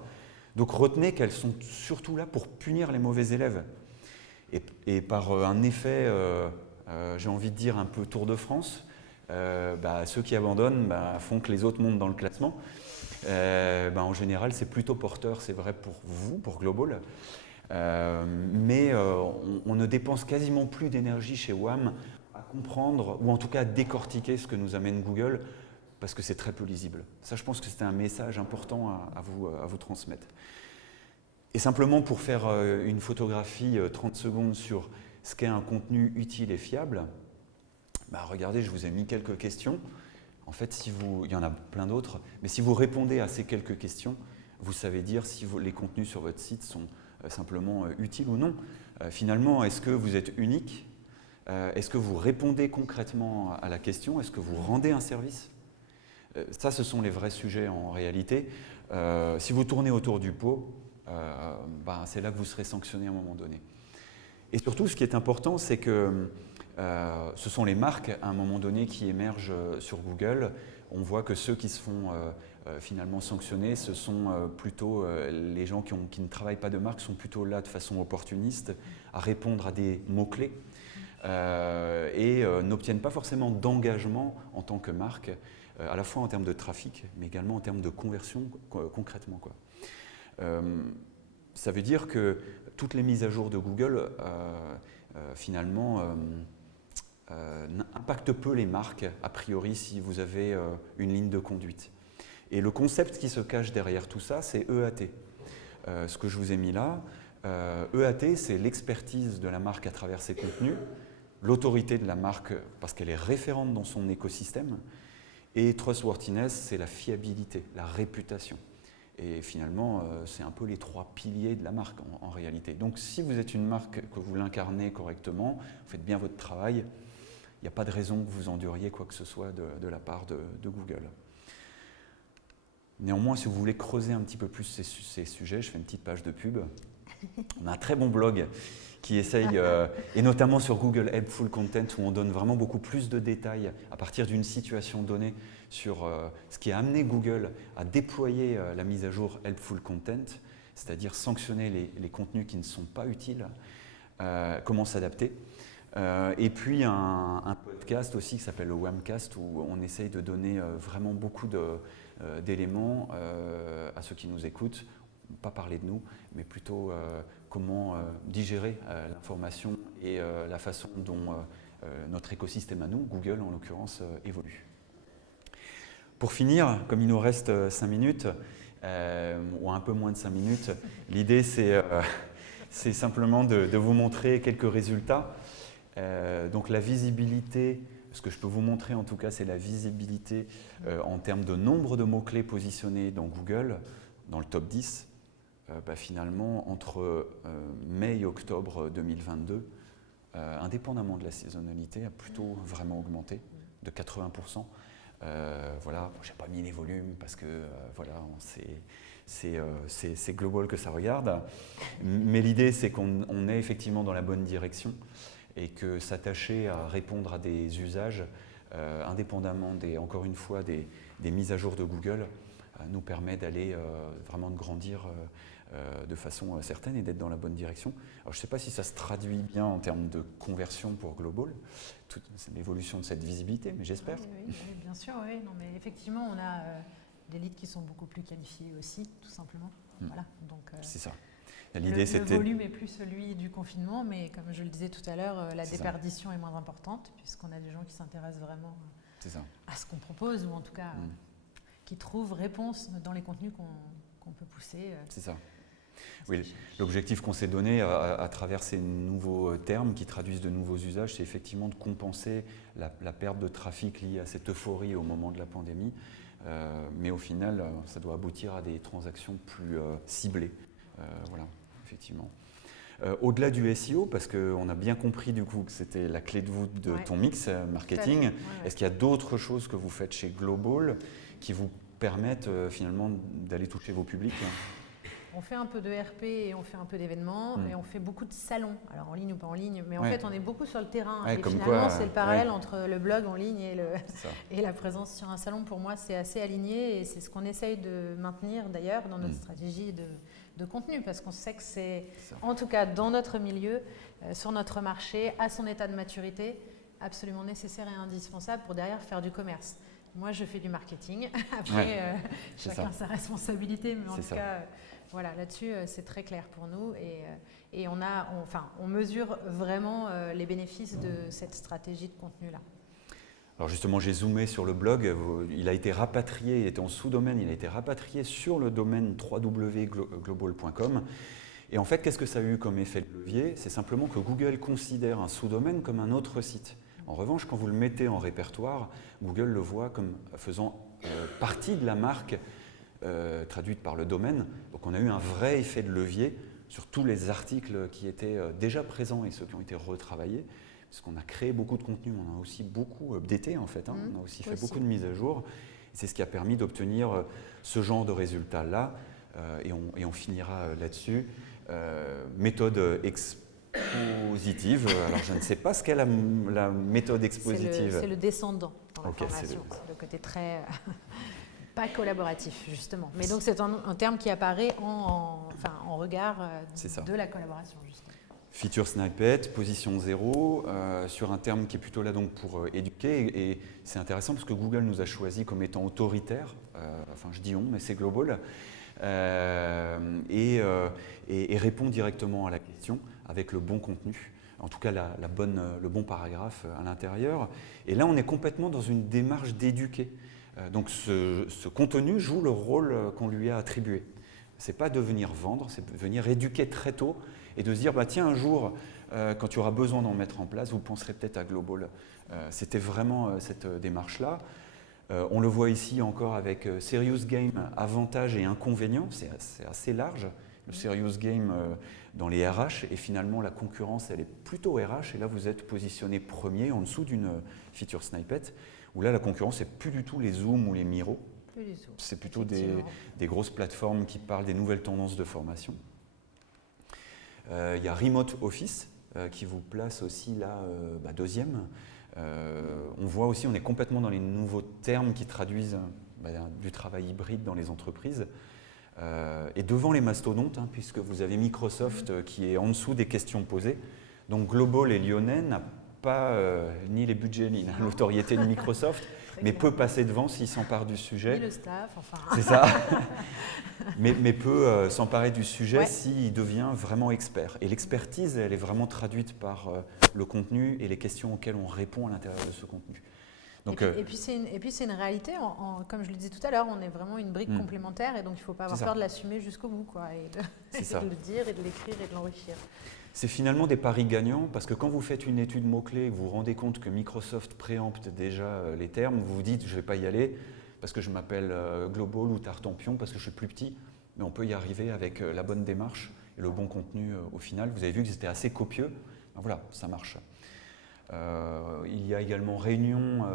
Donc retenez qu'elles sont surtout là pour punir les mauvais élèves. Et par un effet, j'ai envie de dire, un peu Tour de France, ceux qui abandonnent font que les autres montent dans le classement. En général, c'est plutôt porteur, c'est vrai pour vous, pour Global. Mais on ne dépense quasiment plus d'énergie chez WAM à comprendre, ou en tout cas à décortiquer ce que nous amène Google, parce que c'est très peu lisible. Ça, je pense que c'était un message important à vous transmettre. Et simplement pour faire une photographie 30 secondes sur ce qu'est un contenu utile et fiable, regardez, je vous ai mis quelques questions. En fait, il y en a plein d'autres, mais si vous répondez à ces quelques questions, vous savez dire si les contenus sur votre site sont simplement utiles ou non. Finalement, est-ce que vous êtes unique? Est-ce que vous répondez concrètement à la question? Est-ce que vous rendez un service? Ça, ce sont les vrais sujets en réalité. Si vous tournez autour du pot, c'est là que vous serez sanctionné à un moment donné. Et surtout, ce qui est important, c'est que ce sont les marques, à un moment donné, qui émergent sur Google. On voit que ceux qui se font finalement sanctionner, ce sont plutôt les gens qui ne travaillent pas de marque, sont plutôt là de façon opportuniste, à répondre à des mots-clés et n'obtiennent pas forcément d'engagement en tant que marque, à la fois en termes de trafic, mais également en termes de conversion concrètement, quoi. Ça veut dire que toutes les mises à jour de Google, finalement, impactent peu les marques, a priori, si vous avez une ligne de conduite. Et le concept qui se cache derrière tout ça, c'est EAT. Ce que je vous ai mis là, EAT, c'est l'expertise de la marque à travers ses contenus, l'autorité de la marque parce qu'elle est référente dans son écosystème, et trustworthiness, c'est la fiabilité, la réputation. Et finalement, c'est un peu les trois piliers de la marque en réalité. Donc si vous êtes une marque, que vous l'incarnez correctement, vous faites bien votre travail, il n'y a pas de raison que vous enduriez quoi que ce soit de la part de Google. Néanmoins, si vous voulez creuser un petit peu plus ces sujets, je fais une petite page de pub. On a un très bon blog qui essaye, et notamment sur Google Helpful Content, où on donne vraiment beaucoup plus de détails à partir d'une situation donnée sur ce qui a amené Google à déployer la mise à jour Helpful Content, c'est-à-dire sanctionner les contenus qui ne sont pas utiles, comment s'adapter. Et puis un podcast aussi qui s'appelle le Wamcast, où on essaye de donner vraiment beaucoup d'éléments à ceux qui nous écoutent, pas parler de nous, mais plutôt comment digérer l'information et la façon dont notre écosystème à nous, Google en l'occurrence, évolue. Pour finir, comme il nous reste 5 minutes, ou un peu moins de 5 minutes, l'idée c'est simplement de vous montrer quelques résultats. Donc la visibilité, ce que je peux vous montrer en tout cas, c'est la visibilité en termes de nombre de mots-clés positionnés dans Google, dans le top 10. finalement, entre mai et octobre 2022, indépendamment de la saisonnalité, a plutôt vraiment augmenté de 80%. Voilà, je n'ai pas mis les volumes parce que voilà, c'est global que ça regarde. Mais l'idée, c'est qu'on est effectivement dans la bonne direction et que s'attacher à répondre à des usages, indépendamment encore une fois, des mises à jour de Google, nous permet d'aller vraiment de grandir de façon certaine et d'être dans la bonne direction. Alors je ne sais pas si ça se traduit bien en termes de conversion pour Global, c'est l'évolution de cette visibilité, mais j'espère. Oui, bien sûr, oui. Non, mais effectivement, on a des leads qui sont beaucoup plus qualifiés aussi, tout simplement. Voilà, donc, c'est ça. L'idée, le volume n'est plus celui du confinement, mais comme je le disais tout à l'heure, la déperdition est moins importante, puisqu'on a des gens qui s'intéressent vraiment à ce qu'on propose, ou en tout cas qui trouvent réponse dans les contenus qu'on peut pousser. C'est ça. Oui, l'objectif qu'on s'est donné à travers ces nouveaux termes qui traduisent de nouveaux usages, c'est effectivement de compenser la perte de trafic liée à cette euphorie au moment de la pandémie. Mais au final, ça doit aboutir à des transactions plus ciblées. Voilà, effectivement. Au-delà du SEO, parce qu'on a bien compris du coup que c'était la clé de voûte de ton mix marketing, est-ce qu'il y a d'autres choses que vous faites chez Global qui vous permettent finalement d'aller toucher vos publics? On fait un peu de RP et on fait un peu d'événements et on fait beaucoup de salons, alors en ligne ou pas en ligne, mais en fait on est beaucoup sur le terrain et finalement c'est le parallèle entre le blog en ligne et la présence sur un salon. Pour moi c'est assez aligné et c'est ce qu'on essaye de maintenir d'ailleurs dans notre stratégie de contenu, parce qu'on sait que c'est, en tout cas dans notre milieu, sur notre marché, à son état de maturité, absolument nécessaire et indispensable pour derrière faire du commerce. Moi je fais du marketing, après chacun sa responsabilité, mais en tout cas voilà, là-dessus c'est très clair pour nous et on mesure vraiment les bénéfices de cette stratégie de contenu-là. Alors justement, j'ai zoomé sur le blog, il a été rapatrié, il était en sous-domaine, il a été rapatrié sur le domaine www.global.com. Et en fait, qu'est-ce que ça a eu comme effet de levier? C'est simplement que Google considère un sous-domaine comme un autre site. En revanche, quand vous le mettez en répertoire, Google le voit comme faisant partie de la marque traduite par le domaine. Donc on a eu un vrai effet de levier sur tous les articles qui étaient déjà présents et ceux qui ont été retravaillés. Parce qu'on a créé beaucoup de contenu, on a aussi beaucoup updaté en fait, on a aussi fait beaucoup de mises à jour. C'est ce qui a permis d'obtenir ce genre de résultats-là, et on finira là-dessus. Méthode expositive, alors je ne sais pas ce qu'est la méthode expositive. C'est le descendant dans la formation, c'est le côté très pas collaboratif justement. Mais donc c'est un terme qui apparaît en regard de la collaboration justement. Feature snippet, position 0, sur un terme qui est plutôt là donc pour éduquer. Et c'est intéressant parce que Google nous a choisi comme étant autoritaire, enfin je dis on, mais c'est global, et répond directement à la question avec le bon contenu, en tout cas le bon paragraphe à l'intérieur. Et là on est complètement dans une démarche d'éduquer. Donc ce contenu joue le rôle qu'on lui a attribué. Ce n'est pas de venir vendre, c'est de venir éduquer très tôt et de se dire, tiens, un jour, quand tu auras besoin d'en mettre en place, vous penserez peut-être à Global. C'était vraiment cette démarche-là. On le voit ici encore avec Serious Game, avantages et inconvénients, c'est assez large. Le Serious Game dans les RH, et finalement la concurrence, elle est plutôt RH, et là vous êtes positionné premier en dessous d'une feature snippet, où là la concurrence, c'est plus du tout les Zoom ou les Miro. C'est plutôt des grosses plateformes qui parlent des nouvelles tendances de formation. Il y a Remote Office qui vous place aussi là deuxième. On voit aussi, on est complètement dans les nouveaux termes qui traduisent du travail hybride dans les entreprises. Et devant les mastodontes, puisque vous avez Microsoft qui est en dessous des questions posées. Donc Global et Lyonnais n'a pas ni les budgets ni la notoriété de Microsoft, mais peut passer devant s'il s'empare du sujet. Ni le staff, enfin. C'est ça. mais peut s'emparer du sujet s'il devient vraiment expert. Et l'expertise, elle est vraiment traduite par le contenu et les questions auxquelles on répond à l'intérieur de ce contenu. Donc, et puis c'est une réalité, comme je le disais tout à l'heure, on est vraiment une brique complémentaire et donc il ne faut pas avoir peur de l'assumer jusqu'au bout, et de le dire et de l'écrire et de l'enrichir. C'est finalement des paris gagnants parce que quand vous faites une étude mot-clé, vous vous rendez compte que Microsoft préempte déjà les termes, vous vous dites je ne vais pas y aller parce que je m'appelle Global ou Tartampion parce que je suis plus petit. mais on peut y arriver avec la bonne démarche et le bon contenu au final. Vous avez vu que c'était assez copieux. Ben voilà, ça marche. Il y a également réunion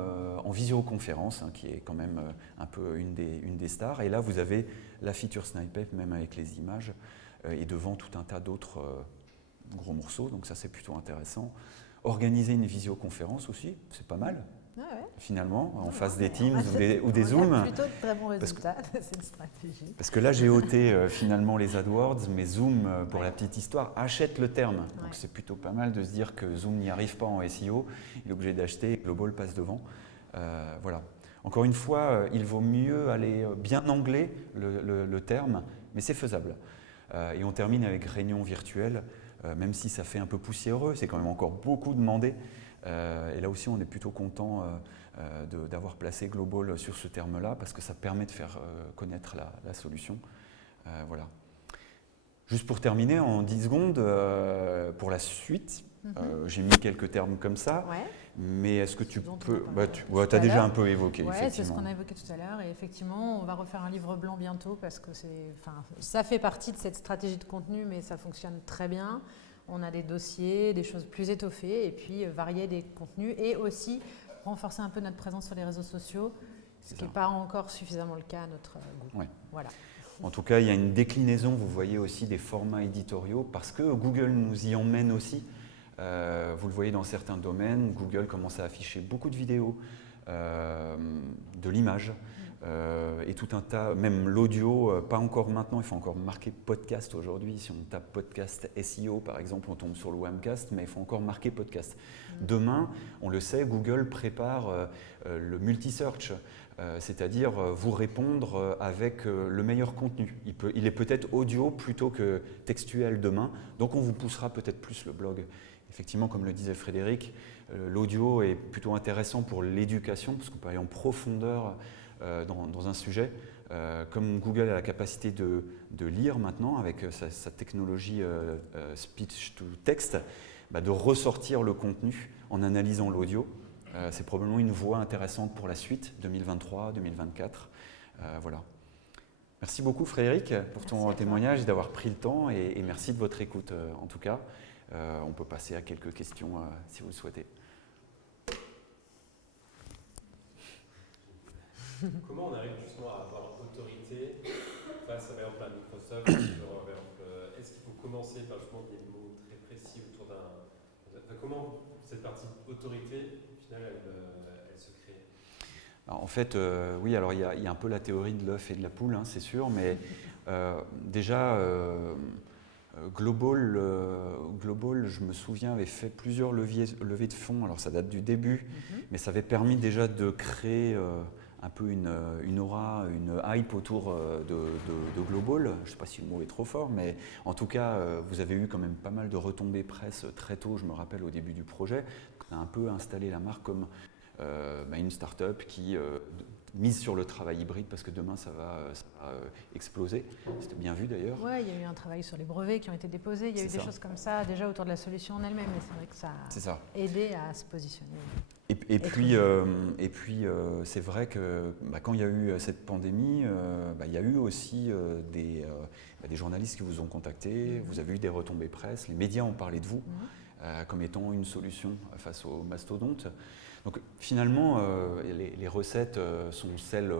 en visioconférence, hein, qui est quand même un peu une des stars. Et là, vous avez la feature snippet, même avec les images, et devant tout un tas d'autres gros morceaux. Donc ça, c'est plutôt intéressant. Organiser une visioconférence aussi, c'est pas mal. Ah ouais. Finalement, en face mais des Teams ou des on a Zooms. plutôt de très bons résultats, c'est une stratégie. Parce que là, j'ai ôté finalement les AdWords, mais Zoom, pour la petite histoire, achète le terme. Donc c'est plutôt pas mal de se dire que Zoom n'y arrive pas en SEO, il est obligé d'acheter et Global passe devant. Voilà. Encore une fois, il vaut mieux aller bien angler le terme, mais c'est faisable. Et on termine avec réunion virtuelle, même si ça fait un peu poussiéreux, c'est quand même encore beaucoup demandé. Et là aussi, on est plutôt content d'avoir placé Global sur ce terme-là parce que ça permet de faire connaître la solution. Voilà. Juste pour terminer, en 10 secondes, pour la suite, j'ai mis quelques termes comme ça, mais est-ce que tu peux… tu as déjà un peu évoqué, effectivement. Oui, c'est ce qu'on a évoqué tout à l'heure. Et effectivement, on va refaire un livre blanc bientôt parce que ça fait partie de cette stratégie de contenu, mais ça fonctionne très bien. On a des dossiers, des choses plus étoffées et puis varier des contenus et aussi renforcer un peu notre présence sur les réseaux sociaux, ce qui n'est pas encore suffisamment le cas à notre goût. Ouais. Voilà. En tout cas, il y a une déclinaison, vous voyez aussi des formats éditoriaux parce que Google nous y emmène aussi. Vous le voyez dans certains domaines, Google commence à afficher beaucoup de vidéos, de l'image. Et tout un tas, même l'audio, pas encore maintenant, il faut encore marquer podcast aujourd'hui. Si on tape podcast SEO par exemple, on tombe sur le Webcast, mais il faut encore marquer podcast. Demain, on le sait, Google prépare le multi-search, c'est-à-dire vous répondre avec le meilleur contenu. Il est peut-être audio plutôt que textuel demain, donc on vous poussera peut-être plus le blog. Effectivement, comme le disait Frédéric, l'audio est plutôt intéressant pour l'éducation, parce qu'on peut aller en profondeur dans un sujet. Comme Google a la capacité de lire maintenant avec sa technologie speech to text, de ressortir le contenu en analysant l'audio. C'est probablement une voie intéressante pour la suite, 2023, 2024. Voilà. Merci beaucoup Frédéric pour ton témoignage et d'avoir pris le temps et merci de votre écoute en tout cas. On peut passer à quelques questions si vous le souhaitez. Comment on arrive justement à avoir autorité face à, par exemple, à Microsoft est-ce qu'il faut commencer par justement des mots très précis autour d'un… comment cette partie autorité, au final, elle se crée? Alors, en fait, oui, alors il y a un peu la théorie de l'œuf et de la poule, hein, c'est sûr, mais déjà… Global, je me souviens, avait fait plusieurs levées de fonds, alors ça date du début, mais ça avait permis déjà de créer un peu une aura, une hype autour de Global. Je ne sais pas si le mot est trop fort, mais en tout cas, vous avez eu quand même pas mal de retombées presse très tôt, je me rappelle, au début du projet. On a un peu installé la marque comme une start-up qui mise sur le travail hybride parce que demain ça va exploser. C'était bien vu d'ailleurs. Oui, il y a eu un travail sur les brevets qui ont été déposés, il y a eu des choses comme ça déjà autour de la solution en elle-même, mais c'est vrai que ça a aidé à se positionner. Et puis c'est vrai que quand il y a eu cette pandémie, il y a eu aussi des journalistes qui vous ont contacté, vous avez eu des retombées presse, les médias ont parlé de vous comme étant une solution face aux mastodontes. Donc finalement, les recettes sont celles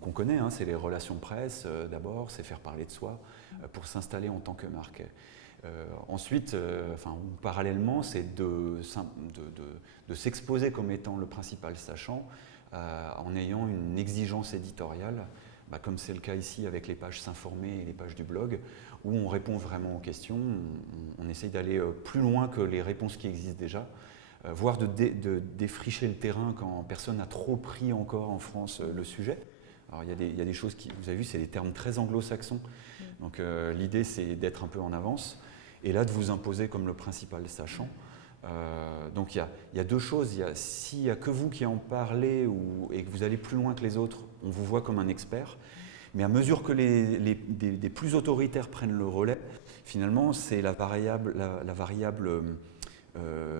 qu'on connaît, hein. C'est les relations presse d'abord, c'est faire parler de soi pour s'installer en tant que marque. Ensuite, parallèlement, c'est de s'exposer comme étant le principal sachant en ayant une exigence éditoriale, comme c'est le cas ici avec les pages s'informer et les pages du blog, où on répond vraiment aux questions, on essaye d'aller plus loin que les réponses qui existent déjà, voire de défricher le terrain quand personne n'a trop pris encore en France le sujet. Alors il y a des choses qui, vous avez vu, c'est des termes très anglo-saxons, donc l'idée c'est d'être un peu en avance, et là de vous imposer comme le principal sachant. Donc il y a deux choses, s'il n'y a que vous qui en parlez et que vous allez plus loin que les autres, on vous voit comme un expert, mais à mesure que des plus autoritaires prennent le relais, finalement c'est la variable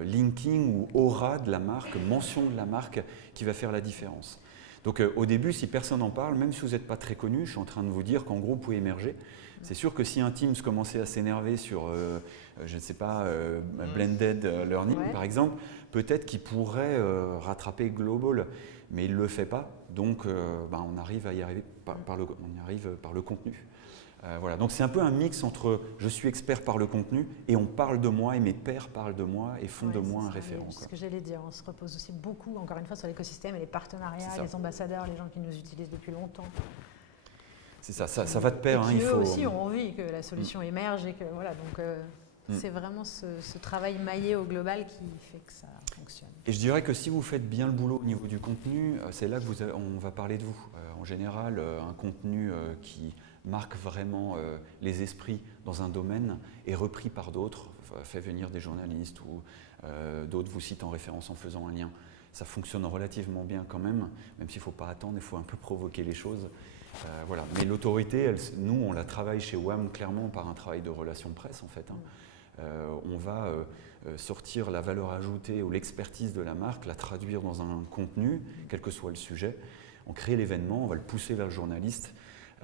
linking ou aura de la marque, mention de la marque qui va faire la différence. Donc au début, si personne n'en parle, même si vous n'êtes pas très connu, je suis en train de vous dire qu'en gros, vous pouvez émerger. C'est sûr que si un Teams commençait à s'énerver sur, je ne sais pas, blended learning par exemple, peut-être qu'il pourrait rattraper Global, mais il ne le fait pas. Donc on arrive à y arriver par le contenu. Voilà. Donc c'est un peu un mix entre je suis expert par le contenu et on parle de moi et mes pairs parlent de moi et font de moi un référent. C'est ce que j'allais dire, on se repose aussi beaucoup, encore une fois, sur l'écosystème et les partenariats, les ambassadeurs, les gens qui nous utilisent depuis longtemps. C'est ça va de pair. Et qui eux aussi ont envie que la solution émerge et que voilà, donc c'est vraiment ce travail maillé au global qui fait que ça fonctionne. Et je dirais que si vous faites bien le boulot au niveau du contenu, c'est là que on va parler de vous. En général, un contenu qui marque vraiment les esprits dans un domaine est repris par d'autres, fait venir des journalistes ou d'autres vous citent en référence en faisant un lien. Ça fonctionne relativement bien quand même s'il ne faut pas attendre, il faut un peu provoquer les choses. Voilà. Mais l'autorité, nous, on la travaille chez WAM clairement par un travail de relations presse en fait. On va sortir la valeur ajoutée ou l'expertise de la marque, la traduire dans un contenu, quel que soit le sujet. On crée l'événement, on va le pousser vers le journaliste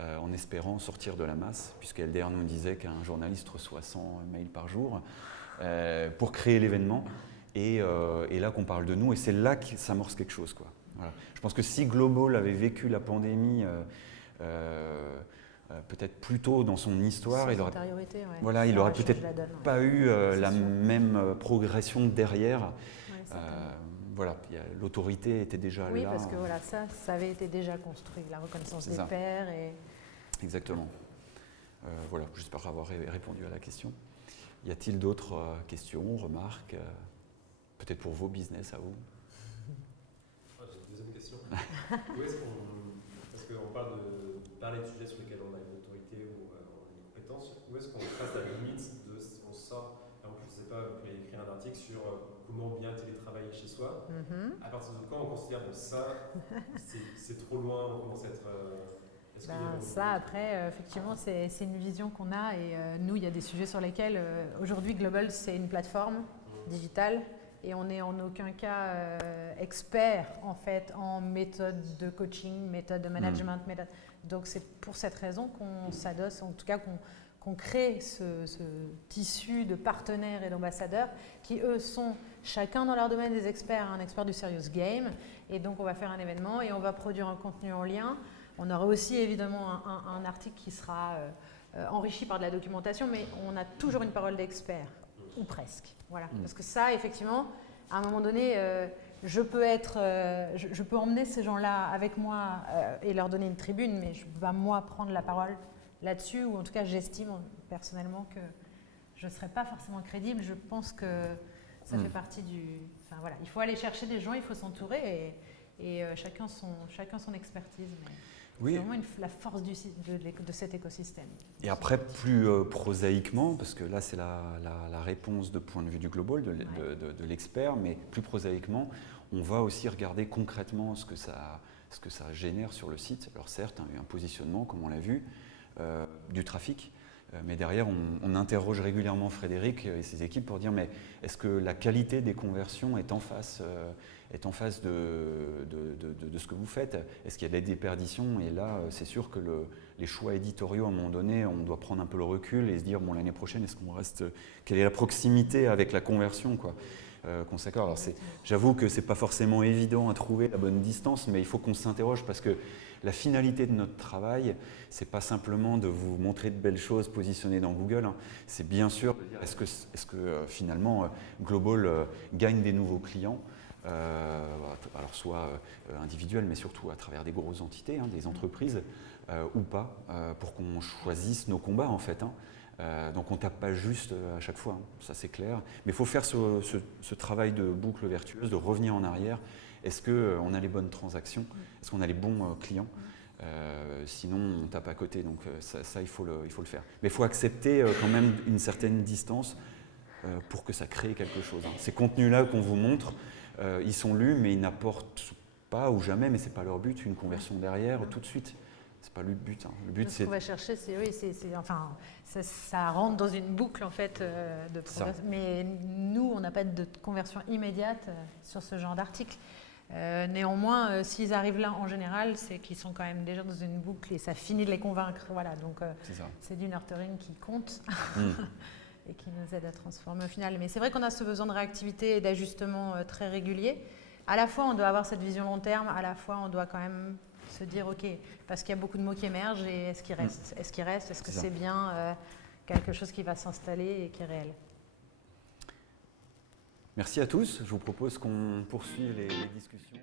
en espérant sortir de la masse, puisque LDR nous disait qu'un journaliste reçoit 100 mails par jour pour créer l'événement. Et là qu'on parle de nous, et c'est là que ça amorce quelque chose, quoi. Voilà. Je pense que si Global avait vécu la pandémie peut-être plus tôt dans son histoire, il n'aurait peut-être pas eu la même progression derrière. Voilà, l'autorité était déjà là. Oui, parce que voilà, ça avait été déjà construit, la reconnaissance des pairs. Exactement. Voilà, j'espère avoir répondu à la question. Y a-t-il d'autres questions, remarques, peut-être pour vos business à vous? J'ai une deuxième question. Où est-ce parce qu'on parle de parler de sujets sur lesquels on a une autorité ou on a une compétence, où est-ce qu'on trace la limite de on sort, par exemple, je ne sais pas, vous pouvez écrire un article sur comment bien télétravailler chez soi. À partir de quand on considère que ça, c'est trop loin, on commence à être... ça, après, effectivement, c'est une vision qu'on a et nous, il y a des sujets sur lesquels, aujourd'hui, Global, c'est une plateforme digitale et on n'est en aucun cas expert, en fait, en méthode de coaching, méthode de management. Donc, c'est pour cette raison qu'on s'adosse, en tout cas, qu'on crée ce tissu de partenaires et d'ambassadeurs qui, eux, sont chacun dans leur domaine des experts, un expert du serious game. Et donc, on va faire un événement et on va produire un contenu en lien. On aura aussi évidemment un article qui sera enrichi par de la documentation, mais on a toujours une parole d'expert, ou presque. Voilà. Parce que ça, effectivement, à un moment donné, je peux emmener ces gens-là avec moi et leur donner une tribune, mais je ne peux pas, moi, prendre la parole là-dessus, ou en tout cas, j'estime personnellement que je ne serais pas forcément crédible. Je pense que ça fait partie du... Enfin, voilà. Il faut aller chercher des gens, il faut s'entourer et chacun son expertise. Mais... Oui. C'est vraiment la force de cet écosystème. Et après, plus prosaïquement, parce que là c'est la réponse de point de vue du global, de l'expert, mais plus prosaïquement, on va aussi regarder concrètement ce que ça génère sur le site. Alors certes, un positionnement, comme on l'a vu, du trafic, mais derrière on interroge régulièrement Frédéric et ses équipes pour dire mais est-ce que la qualité des conversions est en face de ce que vous faites? Est-ce qu'il y a des déperditions? Et là, c'est sûr que les choix éditoriaux, à un moment donné, on doit prendre un peu le recul et se dire, bon, l'année prochaine, est-ce qu'on reste... Quelle est la proximité avec la conversion, quoi, qu'on s'accorde? Alors, j'avoue que ce n'est pas forcément évident à trouver la bonne distance, mais il faut qu'on s'interroge parce que la finalité de notre travail, ce n'est pas simplement de vous montrer de belles choses positionnées dans Google, hein. C'est bien sûr de dire, est-ce que finalement, Global gagne des nouveaux clients? Alors soit individuels, mais surtout à travers des grosses entités, hein, des entreprises, ou pas, pour qu'on choisisse nos combats en fait. Donc on ne tape pas juste à chaque fois, hein, ça c'est clair. Mais il faut faire ce travail de boucle vertueuse, de revenir en arrière. Est-ce qu'on a les bonnes transactions? Est-ce qu'on a les bons clients? Sinon on tape à côté, donc ça il faut le faire. Mais il faut accepter quand même une certaine distance pour que ça crée quelque chose, hein. Ces contenus-là qu'on vous montre, ils sont lus, mais ils n'apportent pas, ou jamais, mais ce n'est pas leur but, une conversion derrière, tout de suite. Ce n'est pas le but, hein. Le but, ce qu'on va chercher, enfin, ça rentre dans une boucle, en fait, de progression. Mais nous, on n'a pas de conversion immédiate sur ce genre d'article. Néanmoins, s'ils arrivent là en général, c'est qu'ils sont quand même déjà dans une boucle et ça finit de les convaincre. Voilà, donc c'est du nurturing qui compte et qui nous aide à transformer au final. Mais c'est vrai qu'on a ce besoin de réactivité et d'ajustement très régulier. À la fois, on doit avoir cette vision long terme, à la fois, on doit quand même se dire, OK, parce qu'il y a beaucoup de mots qui émergent et est-ce qu'il reste? Est-ce qu'il reste? Est-ce que c'est bien quelque chose qui va s'installer et qui est réel? Merci à tous. Je vous propose qu'on poursuive les discussions.